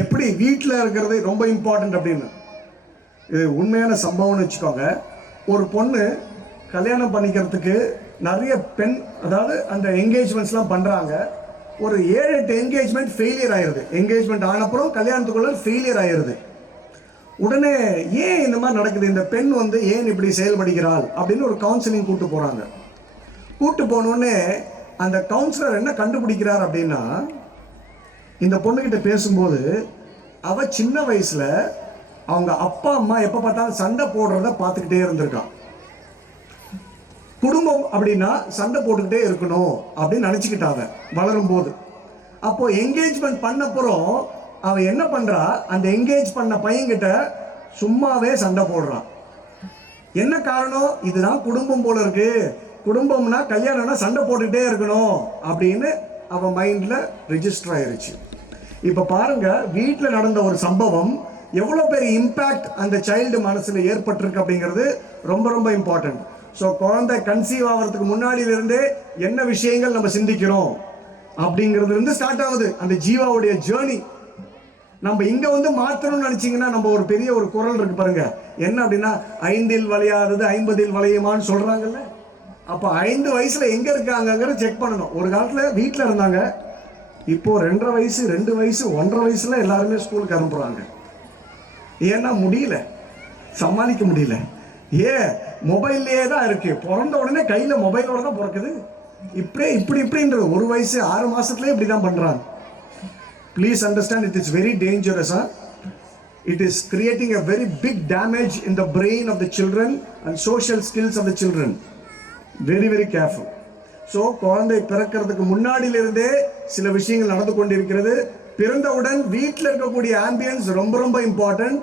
எப்படி வீட்டில் இருக்கிறது ரொம்ப இம்பார்ட்டன்ட் அப்படின்னு. இது உண்மையான சம்பவம்னு வச்சுக்கோங்க. ஒரு பொண்ணு கல்யாணம் பண்ணிக்கிறதுக்கு நிறைய அதாவது அந்த என்கேஜ்மெண்ட்ஸ்லாம் பண்ணுறாங்க. ஒரு 7-8 என்கேஜ்மெண்ட் ஃபெயிலியர் ஆயிடுது. என்கேஜ்மெண்ட் ஆனப்புறம் கல்யாணத்துக்குள்ள ஃபெயிலியர் ஆயிடுது. உடனே ஏன் இந்த மாதிரி நடக்குது, இந்த பெண் வந்து ஏன் இப்படி செயல்படுகிறாள் அப்படின்னு ஒரு கவுன்சிலிங் கூப்பிட்டு போகிறாங்க. கூப்பிட்டு போனோடனே அந்த கவுன்சிலர் என்ன கண்டுபிடிக்கிறார் அப்படின்னா, இந்த பொண்ணுகிட்ட பேசும்போது அவ சின்ன வயசுல அவங்க அப்பா அம்மா எப்ப பார்த்தாலும் சண்டை போடுறத பார்த்துக்கிட்டே இருந்திருக்கான். குடும்பம் அப்படின்னா சண்டை போட்டுக்கிட்டே இருக்கணும் அப்படின்னு நினைச்சுக்கிட்டாங்க வளரும் போது. அப்போ என்கேஜ்மெண்ட் பண்ணப்புறம் அவ என்ன பண்றா, அந்த என்கேஜ் பண்ண பையன்கிட்ட சும்மாவே சண்டை போடுறான். என்ன காரணம்? இதுதான் குடும்பம் போல இருக்கு, குடும்பம்னா கல்யாணம்னா சண்டை போட்டுக்கிட்டே இருக்கணும் அப்படின்னு அவ மைண்ட்ல ரெஜிஸ்டர் ஆயிருச்சு. இப்ப பாருங்க, வீட்டில் நடந்த ஒரு சம்பவம் எவ்வளவு பெரிய இம்பாக்ட் அந்த சைல்டு மனசுல ஏற்பட்டிருக்கு அப்படிங்கிறது ரொம்ப ரொம்ப இம்பார்ட்டன்ட். ஸோ குழந்தை கன்சீவ் ஆகிறதுக்கு முன்னாடியிலிருந்தே என்ன விஷயங்கள் நம்ம சிந்திக்கிறோம் அப்படிங்கிறது இருந்து ஸ்டார்ட் ஆகுது அந்த ஜீவாவுடைய ஜேர்னி. நம்ம இங்க வந்து மாற்றணும்னு நினைச்சீங்கன்னா, நம்ம ஒரு பெரிய ஒரு குரல் இருக்கு பாருங்க, என்ன அப்படின்னா, 5இல் வளையாதது 50இல் வளையுமான்னு சொல்றாங்கல்ல. அப்ப 5 வயசுல எங்க இருக்காங்கிறத செக் பண்ணணும். ஒரு காலத்துல வீட்டில் இருந்தாங்க, இப்போ 2.5 வயசு 2 வயசு 1.5 வயசுல எல்லாருமே ஸ்கூலுக்கு அனுப்புறாங்க. ஏன்னா முடியல, சமாளிக்க முடியல. ஏன்? மொபைல்லே தான் இருக்கு. பிறந்த உடனே கையில மொபைலோட தான் பிறக்குது. இப்படின்றது 1 வயசு 6 மாசத்துலயே இப்படி தான் பண்றாங்க. Please understand, it is very dangerous. It is creating a very big damage in the brain of the children and social skills of the children. Very very careful. So குழந்தை பிறக்கிறதுக்கு முன்னாடியிலிருந்தே சில விஷயங்கள் நடந்து கொண்டிருக்கிறது. பிறந்தவுடன் வீட்டில் இருக்கக்கூடிய ஆம்பியன்ஸ் ரொம்ப ரொம்ப இம்பார்ட்டன்ட்.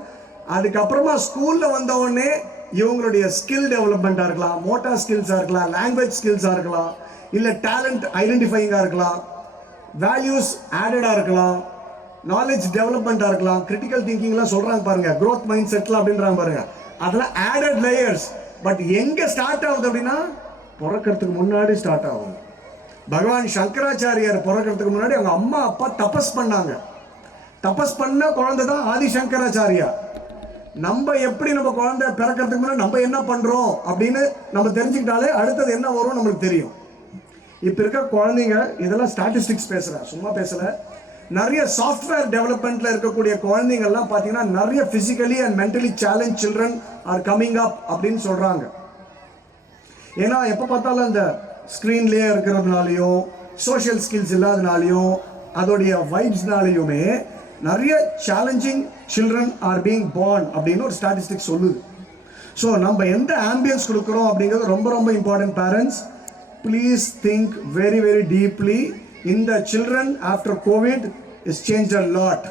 அதுக்கப்புறமா ஸ்கூல்ல வந்த உடனே இவங்களுடைய ஸ்கில் டெவலப்மெண்ட்டாக இருக்கலாம், மோட்டார் ஸ்கில்ஸாக இருக்கலாம், லாங்குவேஜ் ஸ்கில்ஸாக இருக்கலாம், இல்லை டேலண்ட் ஐடென்டிஃபைங்காக இருக்கலாம், வேல்யூஸ் ஆடடாக இருக்கலாம், நாலேஜ் டெவலப்மெண்ட்டாக இருக்கலாம், கிரிட்டிக்கல் திங்கிங்லாம் சொல்கிறாங்க பாருங்க, க்ரோத் மைண்ட் செட்லாம் அப்படின்றாங்க பாருங்க, அதெல்லாம் ஆடட் லேயர்ஸ். பட் எங்கே ஸ்டார்ட் ஆகுது அப்படின்னா, பிறக்கிறதுக்கு முன்னாடி ஸ்டார்ட் ஆகும். பகவான் சங்கராச்சாரியார் பிறக்கிறதுக்கு முன்னாடி அவங்க அம்மா அப்பா தபஸ் பண்ணாங்க. தபஸ் பண்ண குழந்தை தான் ஆதி சங்கராச்சாரியா. நம்ம எப்படி நம்ம குழந்தை பிறக்கிறதுக்கு முன்னாடி நம்ம என்ன பண்றோம் அப்படின்னு நம்ம தெரிஞ்சுக்கிட்டாலே அடுத்தது என்ன வரும் நம்மளுக்கு தெரியும். இப்ப இருக்க குழந்தைங்க, இதெல்லாம் ஸ்டாட்டிஸ்டிக்ஸ் பேசுறேன், சும்மா பேசல. நிறைய சாஃப்ட்வேர் டெவலப்மெண்ட்ல இருக்கக்கூடிய குழந்தைங்க எல்லாம் பாத்தீங்கன்னா நிறைய physically and mentally challenge children are coming up அப்படின்னு சொல்றாங்க. ஏன்னா எப்ப பார்த்தாலும் இந்த ஸ்கிரீன்லயே இருக்கிறதுனாலையும் சோஷியல் ஸ்கில்ஸ் இல்லாதனாலையும் அதோடைய வைப்ஸ்னாலையுமே நிறைய challenging children are being born அப்படின்னு ஒரு ஸ்டாட்டிஸ்டிக்ஸ் சொல்லுது. ஸோ நம்ம எந்த ஆம்பியன்ஸ் கொடுக்குறோம் அப்படிங்கிறது ரொம்ப ரொம்ப important. Parents, please think very very deeply. இந்த children after Covid is change a lot.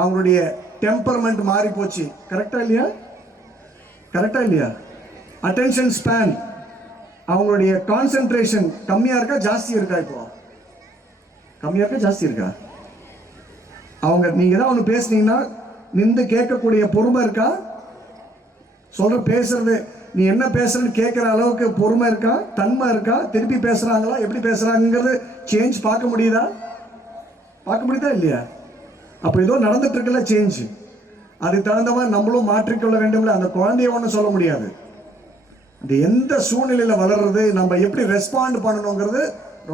அவங்களுடைய டெம்பர்மெண்ட் மாறி போச்சு. கரெக்டா இல்லையா? அட்டென்ஷன் ஸ்பேன் அவங்களுடைய கான்சென்ட்ரேஷன் கம்மியாக இருக்கா ஜாஸ்தி இருக்கா? இப்போ கம்மியாக இருக்கா ஜாஸ்தி இருக்கா? அவங்க நீங்கள் தான் ஒன்று பேசுனீங்கன்னா நின்று கேட்கக்கூடிய பொறுமை இருக்கா? பேசுறது நீ என்ன பேசுறன்னு கேட்குற அளவுக்கு பொறுமை இருக்கா, தன்மை இருக்கா, திருப்பி பேசுகிறாங்களா, எப்படி பேசுகிறாங்கிறது சேஞ்ச் பார்க்க முடியுதா? பார்க்க முடியுதா இல்லையா? அப்போ ஏதோ நடந்துட்டு இருக்குல்ல சேஞ்ச். அதுக்கு தகுந்த மாதிரி நம்மளும் மாற்றிக்கொள்ள வேண்டும்ல. அந்த குழந்தைய ஒன்றும் சொல்ல முடியாது. அது எந்த சூழ்நிலையில் வளர்றது, நம்ம எப்படி ரெஸ்பாண்ட் பண்ணணுங்கிறது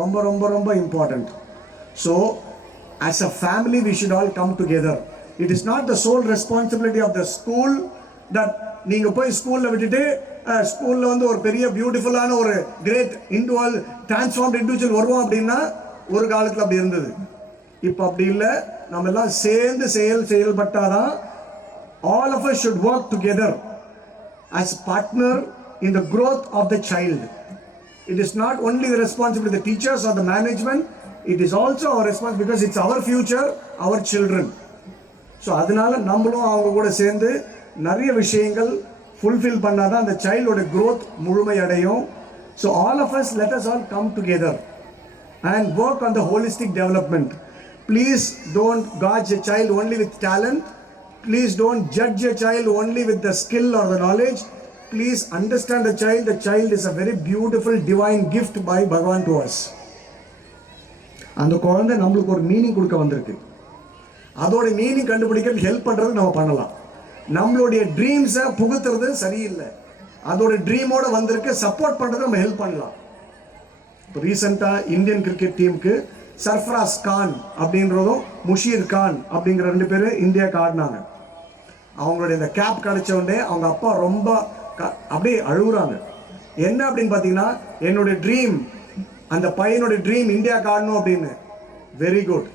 ரொம்ப ரொம்ப ரொம்ப important. So as a family we should all come together. It is not the sole responsibility of the school that நீங்கள் போய் ஸ்கூலில் விட்டுட்டு ஸ்கூலில் வந்து ஒரு பெரிய பியூட்டிஃபுல்லான ஒரு கிரேட் இண்டிவிஜுவல் டிரான்ஸ்ஃபார்ம்டு இண்டிவிஜுவல் வருவோம் அப்படின்னா ஒரு காலத்தில் அப்படி இருந்தது. இப்போ அப்படி இல்லை. நம்ம எல்லாம் சேர்ந்து செயல்பட்டாதான் all of us should work together as partner in the growth of the child. It is not only the responsibility of the teachers or the management, it is also our responsibility because it's our future, our children. So அதனால நம்மளும் அவங்க கூட சேர்ந்து நிறைய விஷயங்கள் fulfil பண்ணாதான் அந்த சைல்டோட growth முழுமை அடையும். So all of us, let us all come together and work on the holistic development. Please don't gauge a child only with talent. Please don't judge a child only with the skill or the knowledge. Please understand the child. The child is a very beautiful divine gift by Bhagavan to us. அந்த குழந்தை நம்மளுக்கு ஒரு meaning கொடுக்க வந்திருக்கு. அதோட meaning கண்டுபிடிக்க help பண்ணுறது நம்ம பண்ணலாம். நம்மளுடைய ட்ரீம்ஸை புகுத்துறது சரியில்லை. அதோட ட்ரீமோட வந்திருக்கு, சப்போர்ட் பண்ணுறது நம்ம ஹெல்ப் பண்ணலாம். இப்போ ரீசெண்டாக இந்தியன் கிரிக்கெட் டீமுக்கு சர்ஃப்ராஸ் கான் அப்படின்றதும் முஷீர் கான் அப்படிங்கிற 2 பேர் இந்தியாவுக்கு ஆடினாங்க. அவங்களுடைய இந்த கேப் கிடைச்ச உடனே அவங்க அப்பா ரொம்ப அப்படியே அழுகுறாங்க. என்ன அப்படின்னு பார்த்தீங்கன்னா, என்னுடைய ட்ரீம், அந்த பையனுடைய ட்ரீம் இந்தியாவுக்கு ஆடணும் அப்படின்னு. Very good.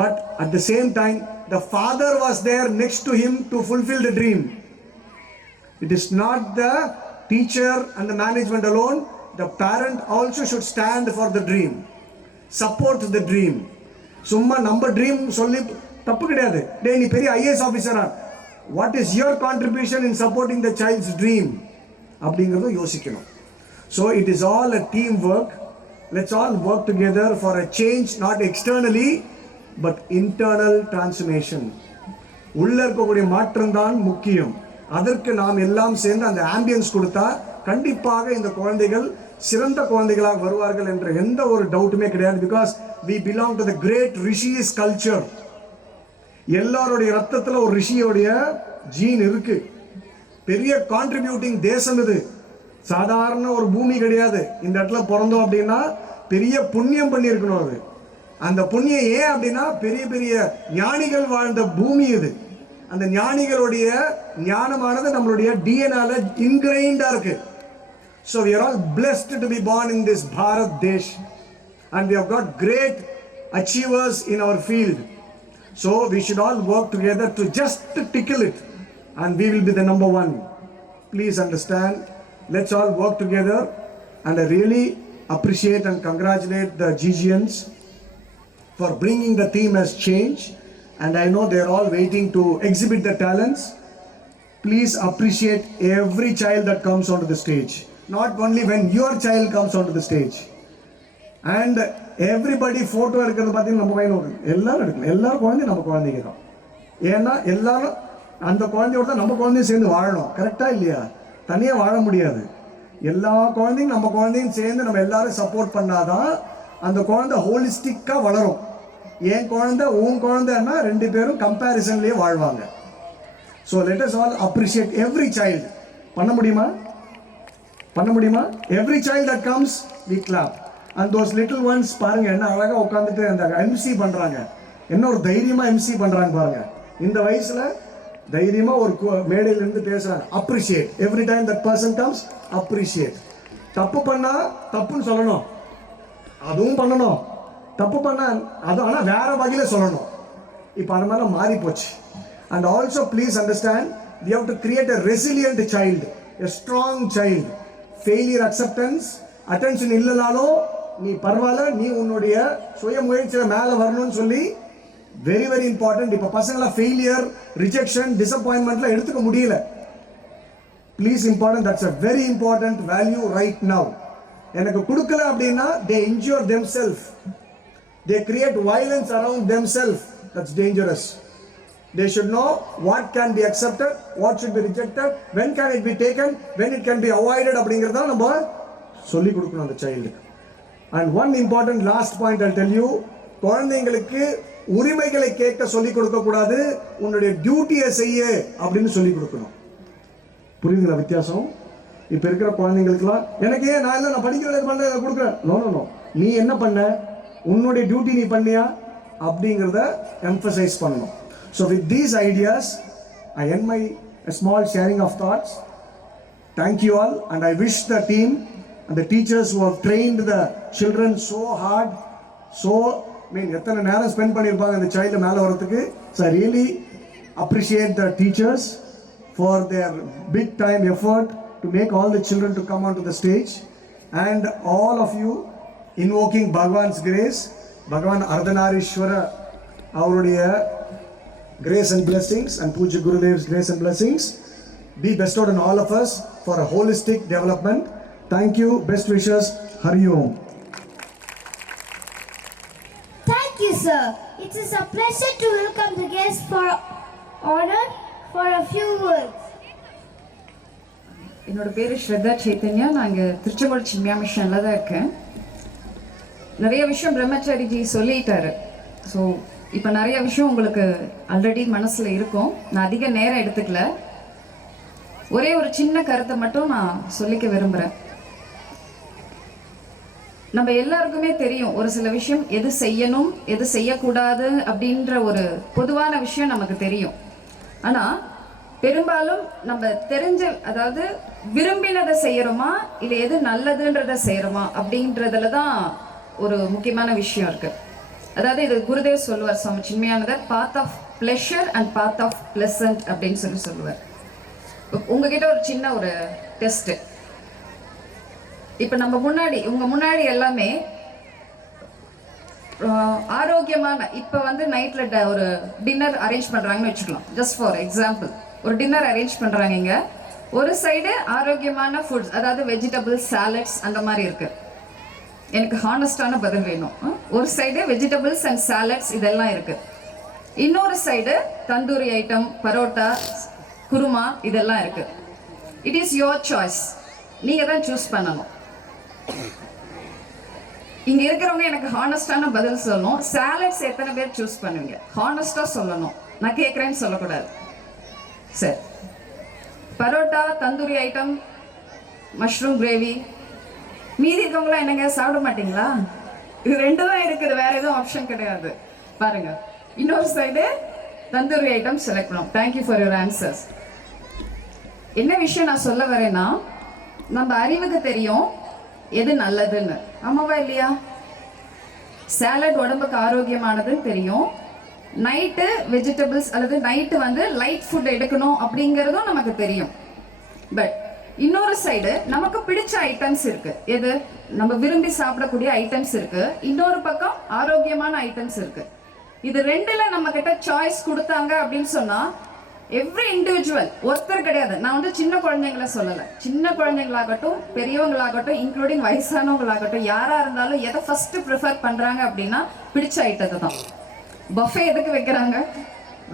But at the same time the father was there next to him to fulfil the dream. It is not the teacher and the management alone. The parent also should stand for the dream, support the dream. சும்மா நம்ம dream சொல்லி தப்பு கிடையாது. டேய் நீ பெரிய IAS ஆஃபீஸரா, what is your contribution in supporting the child's dream அப்படிங்கறத யோசிக்கணும். So it is all a team work. Let's all work together for a change, not externally but internal transformation. உள்ள இருக்கக்கூடிய மாற்றம் தான் முக்கியம். அதற்கு நாம் எல்லாம் சேர்ந்து அந்த ஆம்பியன்ஸ் கொடுத்தா கண்டிப்பாக இந்த குழந்தைகள் சிறந்த குழந்தைகளாக வருவார்கள் என்ற எந்த ஒரு டவுட்டுமே கிடையாது. Because we belong to the great rishis culture. எல்லாருடைய ரத்தத்தில் ஒரு ரிஷியோடைய ஜீன் இருக்கு. பெரிய கான்ட்ரிபியூட்டிங் தேசம் இது. சாதாரண ஒரு பூமி கிடையாது. இந்த இடத்துல பிறந்தோம் அப்படின்னா பெரிய புண்ணியம் பண்ணியிருக்கணும். அது அந்த புண்ணியம் ஏன் அப்படின்னா பெரிய பெரிய ஞானிகள் வாழ்ந்த பூமி இது. அந்த ஞானிகளுடைய ஞானமானது நம்மளுடைய டிஎன்ஏல இன்கிரைண்டா இருக்கு. So we are all blessed to be born in this Bharat Desh, and we have got great achievers in our field. So we should all work together to just tickle it, and we will be the number one. Please understand. Let's all work together, and I really appreciate and congratulate the GGNs for bringing the theme as change. And I know they are all waiting to exhibit their talents. Please appreciate every child that comes onto the stage. Not only when your child comes onto the stage. And everybody photo எடுக்கிறது பார்த்தீங்கன்னா நம்ம பையனோட எல்லாரும் எடுக்கணும். எல்லாரும் குழந்தையும் நம்ம குழந்தைங்க தான். ஏன்னா எல்லாரும் அந்த குழந்தையோட தான் நம்ம குழந்தையும் சேர்ந்து வாழணும். கரெக்டா இல்லையா? தனியாக வாழ முடியாது. எல்லா குழந்தையும் நம்ம குழந்தையும் சேர்ந்து நம்ம எல்லாரும் சப்போர்ட் பண்ணாதான் அந்த குழந்தை ஹோலிஸ்டிக்காக வளரும். என் குழந்தை உன் குழந்தைன்னா 2 பேரும் கம்பேரிசன்லேயே வாழ்வாங்க. So let us all appreciate every child. பண்ண முடியுமா? Every child that comes we clap. And those little ones பாருங்க என்ன அழகாக உட்காந்துட்டு அந்த எம்சி பண்ணுறாங்க. என்ன ஒரு தைரியமாக எம்சி பண்ணுறாங்க பாருங்க. இந்த வயசில் தைரியமாக ஒரு மேடையிலேருந்து பேசுகிறாங்க. Appreciate every time that person comes. Appreciate. தப்பு பண்ணால் தப்புன்னு சொல்லணும், அதுவும் பண்ணணும். தப்பு பண்ணால் அது ஆனால் வேற வகையில் சொல்லணும். இப்போ அந்த மாதிரிலாம் மாறி போச்சு. And also please understand, we have to create a resilient child, a strong child. Failure acceptance, attention இல்லைனாலும் நீ பரவாயில்ல, நீ உன்னுடைய சுய முயற்சியில் மேலே வரணும்னு சொல்லி வெரி வெரி இம்பார்ட்டன்ட். இப்போ பசங்களாம் ஃபெயிலியர், ரிஜெக்ஷன், டிசப்பாயின்மெண்ட்லாம் எடுத்துக்க முடியல. Please important, that's a very important value right now. எனக்கு கொடுக்கல அப்படின்னா they injure themselves, they create violence around themselves. That's dangerous. They should know what can be accepted, what should be rejected, when can it be taken, when it can be avoided அப்படிங்கறத நம்ம சொல்லி கொடுக்கணும் அந்த சைல்டுக்கு. And one important last point I'll tell you, குழந்தைங்களுக்கு உரிமைகளை கேட்க சொல்லி கொடுக்க கூடாது, உன்னுடைய டியூட்டியை செய்ய அப்படின்னு சொல்லி கொடுக்கணும். புரியுதுங்களா வித்தியாசம்? இப்ப இருக்கிற குழந்தைங்களுக்குலாம் எனக்கு ஏன் நான் படிக்கிறது பண்ண கொடுக்குறேன், நோ நோ நோ, நீ என்ன பண்ண, உன்னுடைய டியூட்டி நீ பண்ணியா அப்படிங்கிறத எம்பசைஸ் பண்ணணும். So with these ideas, I end my small sharing of thoughts. Thank you all, and I wish the team and the teachers who have trained the children so hard, so எத்தனை நேரம் spend பண்ணியிருப்பாங்க அந்த child மேலே வரதுக்கு. So I really appreciate the teachers for their big time effort to make all the children to come onto the stage, and all of you invoking Bhagwan's grace, Bhagwan Ardhanarishwara அவருடைய grace and blessings and Puja Gurudev's grace and blessings be bestowed on all of us for a holistic development. Thank you, best wishes, Hari Om. Thank you, sir. It is a pleasure to welcome the guests for honor for a few words. என்னோட பேர் ஸ்ரத்தா சைத்தன்யா. நான் இங்கே திருச்செங்கோடு சின்மியா மிஷனில் தான் இருக்கேன். நிறைய விஷயம் பிரம்மச்சாரிஜி சொல்லிட்டாரு. So இப்போ நிறைய விஷயம் உங்களுக்கு ஆல்ரெடி மனசில் இருக்கும். நான் அதிக நேரம் எடுத்துக்கல. ஒரே ஒரு சின்ன கருத்தை மட்டும் நான் சொல்லிக்க விரும்புகிறேன். நம்ம எல்லாருக்குமே தெரியும் ஒரு சில விஷயம் எது செய்யணும் எது செய்யக்கூடாது அப்படின்ற ஒரு பொதுவான விஷயம் நமக்கு தெரியும். ஆனால் பெரும்பாலும் நம்ம தெரிஞ்ச, அதாவது விரும்பினதை செய்யறோமா இல்லை எது நல்லதுன்றத செய்யறோமா அப்படின்றதுல தான் ஒரு முக்கியமான விஷயம் இருக்கு. அதாவது இது குருதேவ் சொல்லுவார், சுவாமி சின்மயானந்தர், path of pleasure and path of pleasant அப்படின்னு சொல்லுவார். உங்ககிட்ட ஒரு சின்ன ஒரு டெஸ்ட். இப்போ நம்ம முன்னாடி உங்க முன்னாடி எல்லாமே ஆரோக்கியமான, இப்போ வந்து நைட்ல ஒரு டின்னர் அரேஞ்ச் பண்றாங்கன்னு வச்சுக்கலாம். ஜஸ்ட் ஃபார் எக்ஸாம்பிள், ஒரு டின்னர் அரேஞ்ச் பண்றாங்க. இங்க ஒரு சைடு ஆரோக்கியமான ஃபுட்ஸ், அதாவது வெஜிடபிள்ஸ், சாலட்ஸ் அந்த மாதிரி இருக்கு. எனக்கு ஹானஸ்டான பதில் வேணும். ஒரு சைடு வெஜிடபிள்ஸ் அண்ட் சாலட்ஸ் இதெல்லாம் இருக்கு. இன்னொரு சைடு தந்தூரி ஐட்டம், பரோட்டா, குருமா இதெல்லாம் இருக்கு. It is your choice. நீங்க தான் சூஸ் பண்ணணும். இங்க இருக்கிறவங்க எனக்கு ஹானஸ்டான பதில் சொல்லணும். சாலட்ஸ் எத்தனை பேர் சூஸ் பண்ணுவீங்க? ஹானஸ்டா சொல்லணும். நான் கேட்குறேன்னு சொல்லக்கூடாது. சரி, parotta, tandoori item, mushroom gravy, மீதி இருக்கவங்களாம் என்னங்க சாப்பிட மாட்டீங்களா? இது ரெண்டு தான் இருக்குது, வேற எதுவும் ஆப்ஷன் கிடையாது. பாருங்க, இன்னொரு சைடு தந்தூரி ஐட்டம் செலக்ட் பண்ணும். Thank you for your answers. என்ன விஷயம் நான் சொல்ல வரேன்னா, நம்ம அறிவுக்கு தெரியும் எது நல்லதுன்னு, ஆமாவா இல்லையா? சாலட் உடம்புக்கு ஆரோக்கியமானதுன்னு தெரியும். நைட்டு வெஜிடபிள்ஸ் அல்லது நைட்டு வந்து லைட் ஃபுட் எடுக்கணும் அப்படிங்கிறதும் நமக்கு தெரியும். பட் இன்னொரு சைடு நமக்கு பிடிச்ச ஐட்டம்ஸ் இருக்கு. எது நம்ம விரும்பி சாப்பிடக்கூடிய ஐட்டம்ஸ் இருக்கு. இன்னொரு பக்கம் ஆரோக்கியமான ஐட்டம்ஸ் இருக்கு. இது ரெண்டுல நம்ம கிட்ட சாய்ஸ் கொடுத்தாங்க அப்படின்னு சொன்னா, எவ்ரி இண்டிவிஜுவல், ஒருத்தர் கிடையாது. நான் வந்து சின்ன குழந்தைங்களை சொல்லலை, சின்ன குழந்தைங்களாகட்டும் பெரியவங்களாகட்டும் இன்க்ளூடிங் வயசானவங்களாகட்டும் யாரா இருந்தாலும் எதை ஃபர்ஸ்ட் ப்ரிஃபர் பண்றாங்க அப்படின்னா பிடிச்ச ஐட்டத்தை தான். பஃபே எதுக்கு வைக்கிறாங்க?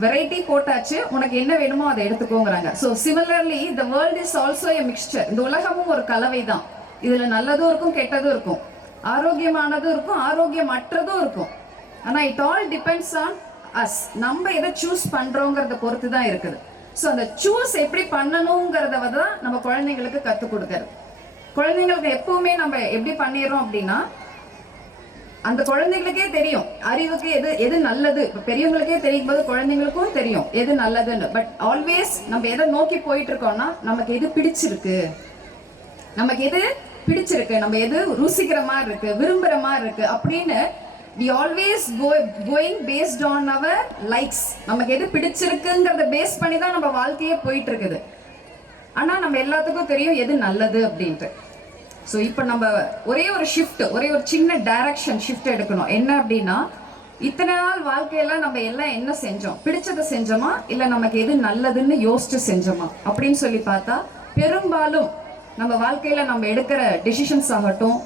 வெரைட்டி போட்டாச்சு, உனக்கு என்ன வேணுமோ அதை எடுத்துக்கோங்கிறாங்க. So similarly the world is also a mixture. இந்த உலகமும் ஒரு கலவை தான். இதுல நல்லதும் இருக்கும், கெட்டதும் இருக்கும், ஆரோக்கியமானதும் இருக்கும், ஆரோக்கியமற்றதும் இருக்கும். ஆனா it all depends on us. நம்ம எதை சூஸ் பண்றோங்கிறத பொறுத்து தான் இருக்குது. ஸோ அந்த சூஸ் எப்படி பண்ணணுங்கிறத தான் நம்ம குழந்தைங்களுக்கு கற்றுக் கொடுக்கறது. குழந்தைங்களுக்கு எப்பவுமே நம்ம எப்படி பண்ணிடுறோம் அப்படின்னா, அந்த குழந்தைங்களுக்கே தெரியும் அறிவுக்கு எது நல்லது. பெரியவங்களுக்கே தெரியும் போது குழந்தைங்களுக்கும் தெரியும் எது நல்லதுன்னு. பட் ஆல்வேஸ் நம்ம எதை நோக்கி போயிட்டு இருக்கோம்னா, நமக்கு எது பிடிச்சிருக்கு, நமக்கு எது பிடிச்சிருக்கு, நம்ம எது ருசிக்கிற மாதிரி இருக்கு, விரும்புற மாதிரி இருக்கு அப்படின்னு we always going based on our likes. நமக்கு எது பிடிச்சிருக்குங்கிறத பேஸ் பண்ணி தான் நம்ம வாழ்க்கையே போயிட்டு இருக்குது. ஆனா நம்ம எல்லாத்துக்கும் தெரியும் எது நல்லது அப்படின்ட்டு. ஸோ இப்போ நம்ம ஒரே ஒரு ஷிஃப்ட், ஒரே ஒரு சின்ன டைரக்ஷன் ஷிஃப்ட் எடுக்கணும். என்ன அப்படின்னா, இத்தனை நாள் வாழ்க்கையெல்லாம் நம்ம எல்லாம் என்ன செஞ்சோம்? பிடிச்சதை செஞ்சோமா இல்லை நமக்கு எது நல்லதுன்னு யோசிச்சு செஞ்சோமா அப்படின்னு சொல்லி பார்த்தா, பெரும்பாலும் நம்ம வாழ்க்கையில நம்ம எடுக்கிற டெசிஷன்ஸ் ஆகட்டும்,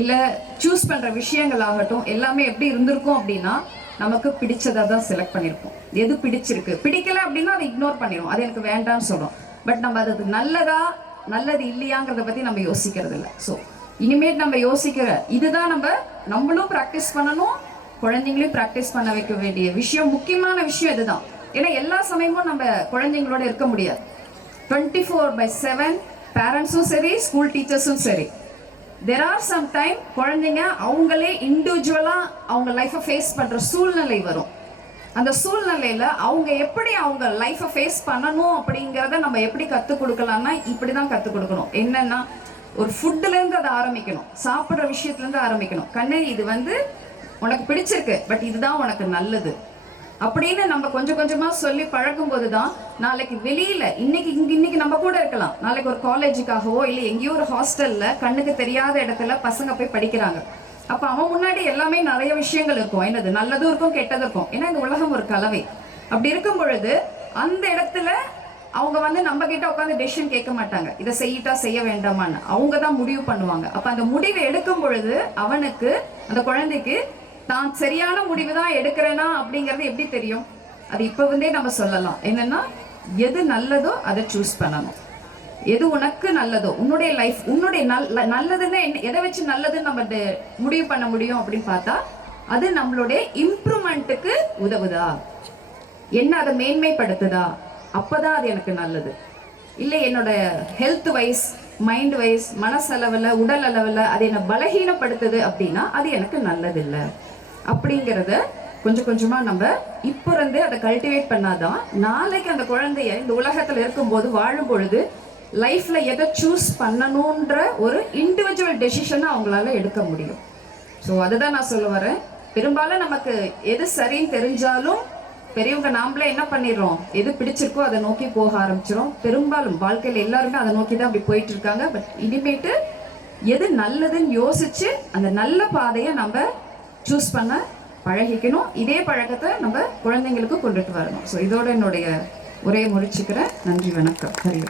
இல்லை சூஸ் பண்ணுற விஷயங்கள் ஆகட்டும் எல்லாமே எப்படி இருந்திருக்கும் அப்படின்னா நமக்கு பிடிச்சதாக தான் செலக்ட் பண்ணியிருப்போம். எது பிடிச்சிருக்கு, பிடிக்கல அப்படின்னா அதை இக்னோர் பண்ணிடும், அது எனக்கு வேண்டாம்னு சொல்லும். பட் நம்ம அது நல்லது இல்லையாங்கிறத பற்றி நம்ம யோசிக்கிறது இல்லை. ஸோ இனிமேல் நம்ம யோசிக்கிற இதுதான் நம்மளும் ப்ராக்டிஸ் பண்ணணும், குழந்தைங்களையும் ப்ராக்டிஸ் பண்ண வைக்க வேண்டிய விஷயம், முக்கியமான விஷயம் இதுதான். ஏன்னா எல்லா சமயமும் நம்ம குழந்தைங்களோட இருக்க முடியாது. 24/7 பேரண்ட்ஸும் சரி, ஸ்கூல் டீச்சர்ஸும் சரி. There are some time குழந்தைங்க அவங்களே இண்டிவிஜுவலாக அவங்க லைஃப்பை ஃபேஸ் பண்ணுற சூழ்நிலை வரும். அந்த சூழ்நிலையில் அவங்க எப்படி அவங்க லைஃப்பை ஃபேஸ் பண்ணணும் அப்படிங்கிறத நம்ம எப்படி கற்றுக் கொடுக்கலாம்னா இப்படி தான் கற்றுக் கொடுக்கணும். என்னன்னா ஒரு ஃபுட்டுலேருந்து அதை ஆரம்பிக்கணும், சாப்பிட்ற விஷயத்துலேருந்து ஆரம்பிக்கணும். கண்ணே இது உனக்கு பிடிச்சிருக்கு, பட் இதுதான் உனக்கு நல்லது அப்படின்னு நம்ம கொஞ்சம் கொஞ்சமாக சொல்லி பழகும்போது தான் நாளைக்கு வெளியில் இன்னைக்கு நம்ம கூட இருக்கலாம், நாளைக்கு ஒரு காலேஜுக்காகவோ இல்லை எங்கேயோ ஒரு ஹாஸ்டலில் கண்ணுக்கு தெரியாத இடத்துல பசங்க போய் படிக்கிறாங்க. அப்போ அவன் முன்னாடி எல்லாமே நிறைய விஷயங்கள் இருக்கும், என்னது நல்லதும் இருக்கும் கெட்டதும் இருக்கும். ஏன்னா இந்த உலகம் ஒரு கலவை. அப்படி இருக்கும் பொழுது அந்த இடத்துல அவங்க நம்ம கிட்ட உட்காந்து டெசிஷன் கேட்க மாட்டாங்க, இதை செய்ய வேண்டாமான்னு. அவங்க தான் முடிவு பண்ணுவாங்க. அப்போ அந்த முடிவை எடுக்கும் பொழுது அவனுக்கு, அந்த குழந்தைக்கு தான் சரியான முடிவு தான் எடுக்கிறேனா அப்படிங்கிறது எப்படி தெரியும்? அது இப்போ நம்ம சொல்லலாம். என்னன்னா எது நல்லதோ அதை சூஸ் பண்ணணும். எது உனக்கு நல்லதோ, உன்னுடைய லைஃப், உன்னுடைய நல்லதுன்னு எதை வச்சு நல்லதுன்னு நம்ம முடிவு பண்ண முடியும் அப்படின்னு பார்த்தா அது நம்மளுடைய இம்ப்ரூவ்மெண்ட்டுக்கு உதவுதா, என்ன அதை மேன்மைப்படுத்துதா, அப்போதான் அது எனக்கு நல்லது. இல்லை என்னோட ஹெல்த் வைஸ், மைண்ட் வைஸ், மனசளவில், உடல் அளவில் அது என்னை பலகீனப்படுத்துது அப்படின்னா அது எனக்கு நல்லதில்லை. அப்படிங்கிறத கொஞ்சம் கொஞ்சமாக நம்ம இப்போ இருந்தே அதை கல்டிவேட் பண்ணாதான் நாளைக்கு அந்த குழந்தைய இந்த உலகத்தில் இருக்கும்போது வாழும் பொழுது லைஃப்பில் எதை சூஸ் பண்ணணுன்ற ஒரு இண்டிவிஜுவல் டெசிஷனை அவங்களால எடுக்க முடியும். ஸோ அதுதான் நான் சொல்ல வரேன். பெரும்பாலும் நமக்கு எது சரின்னு தெரிஞ்சாலும் பெரியவங்க நாமளே என்ன பண்ணிடுறோம், எது பிடிச்சிருக்கோ அதை நோக்கி போக ஆரம்பிச்சிடும். பெரும்பாலும் வாழ்க்கையில் எல்லாருமே அதை நோக்கி தான் அப்படி போயிட்டு இருக்காங்க. பட் இனிமேட்டு எது நல்லதுன்னு யோசிச்சு அந்த நல்ல பாதையை நம்ம சூஸ் பண்ண பழகிக்கணும். இதே பழக்கத்தை நம்ம குழந்தைங்களுக்கு கொண்டுட்டு வரணும். ஸோ இதோட என்னுடைய உரையை முடிச்சுக்கிறேன். நன்றி, வணக்கம். ஹரி.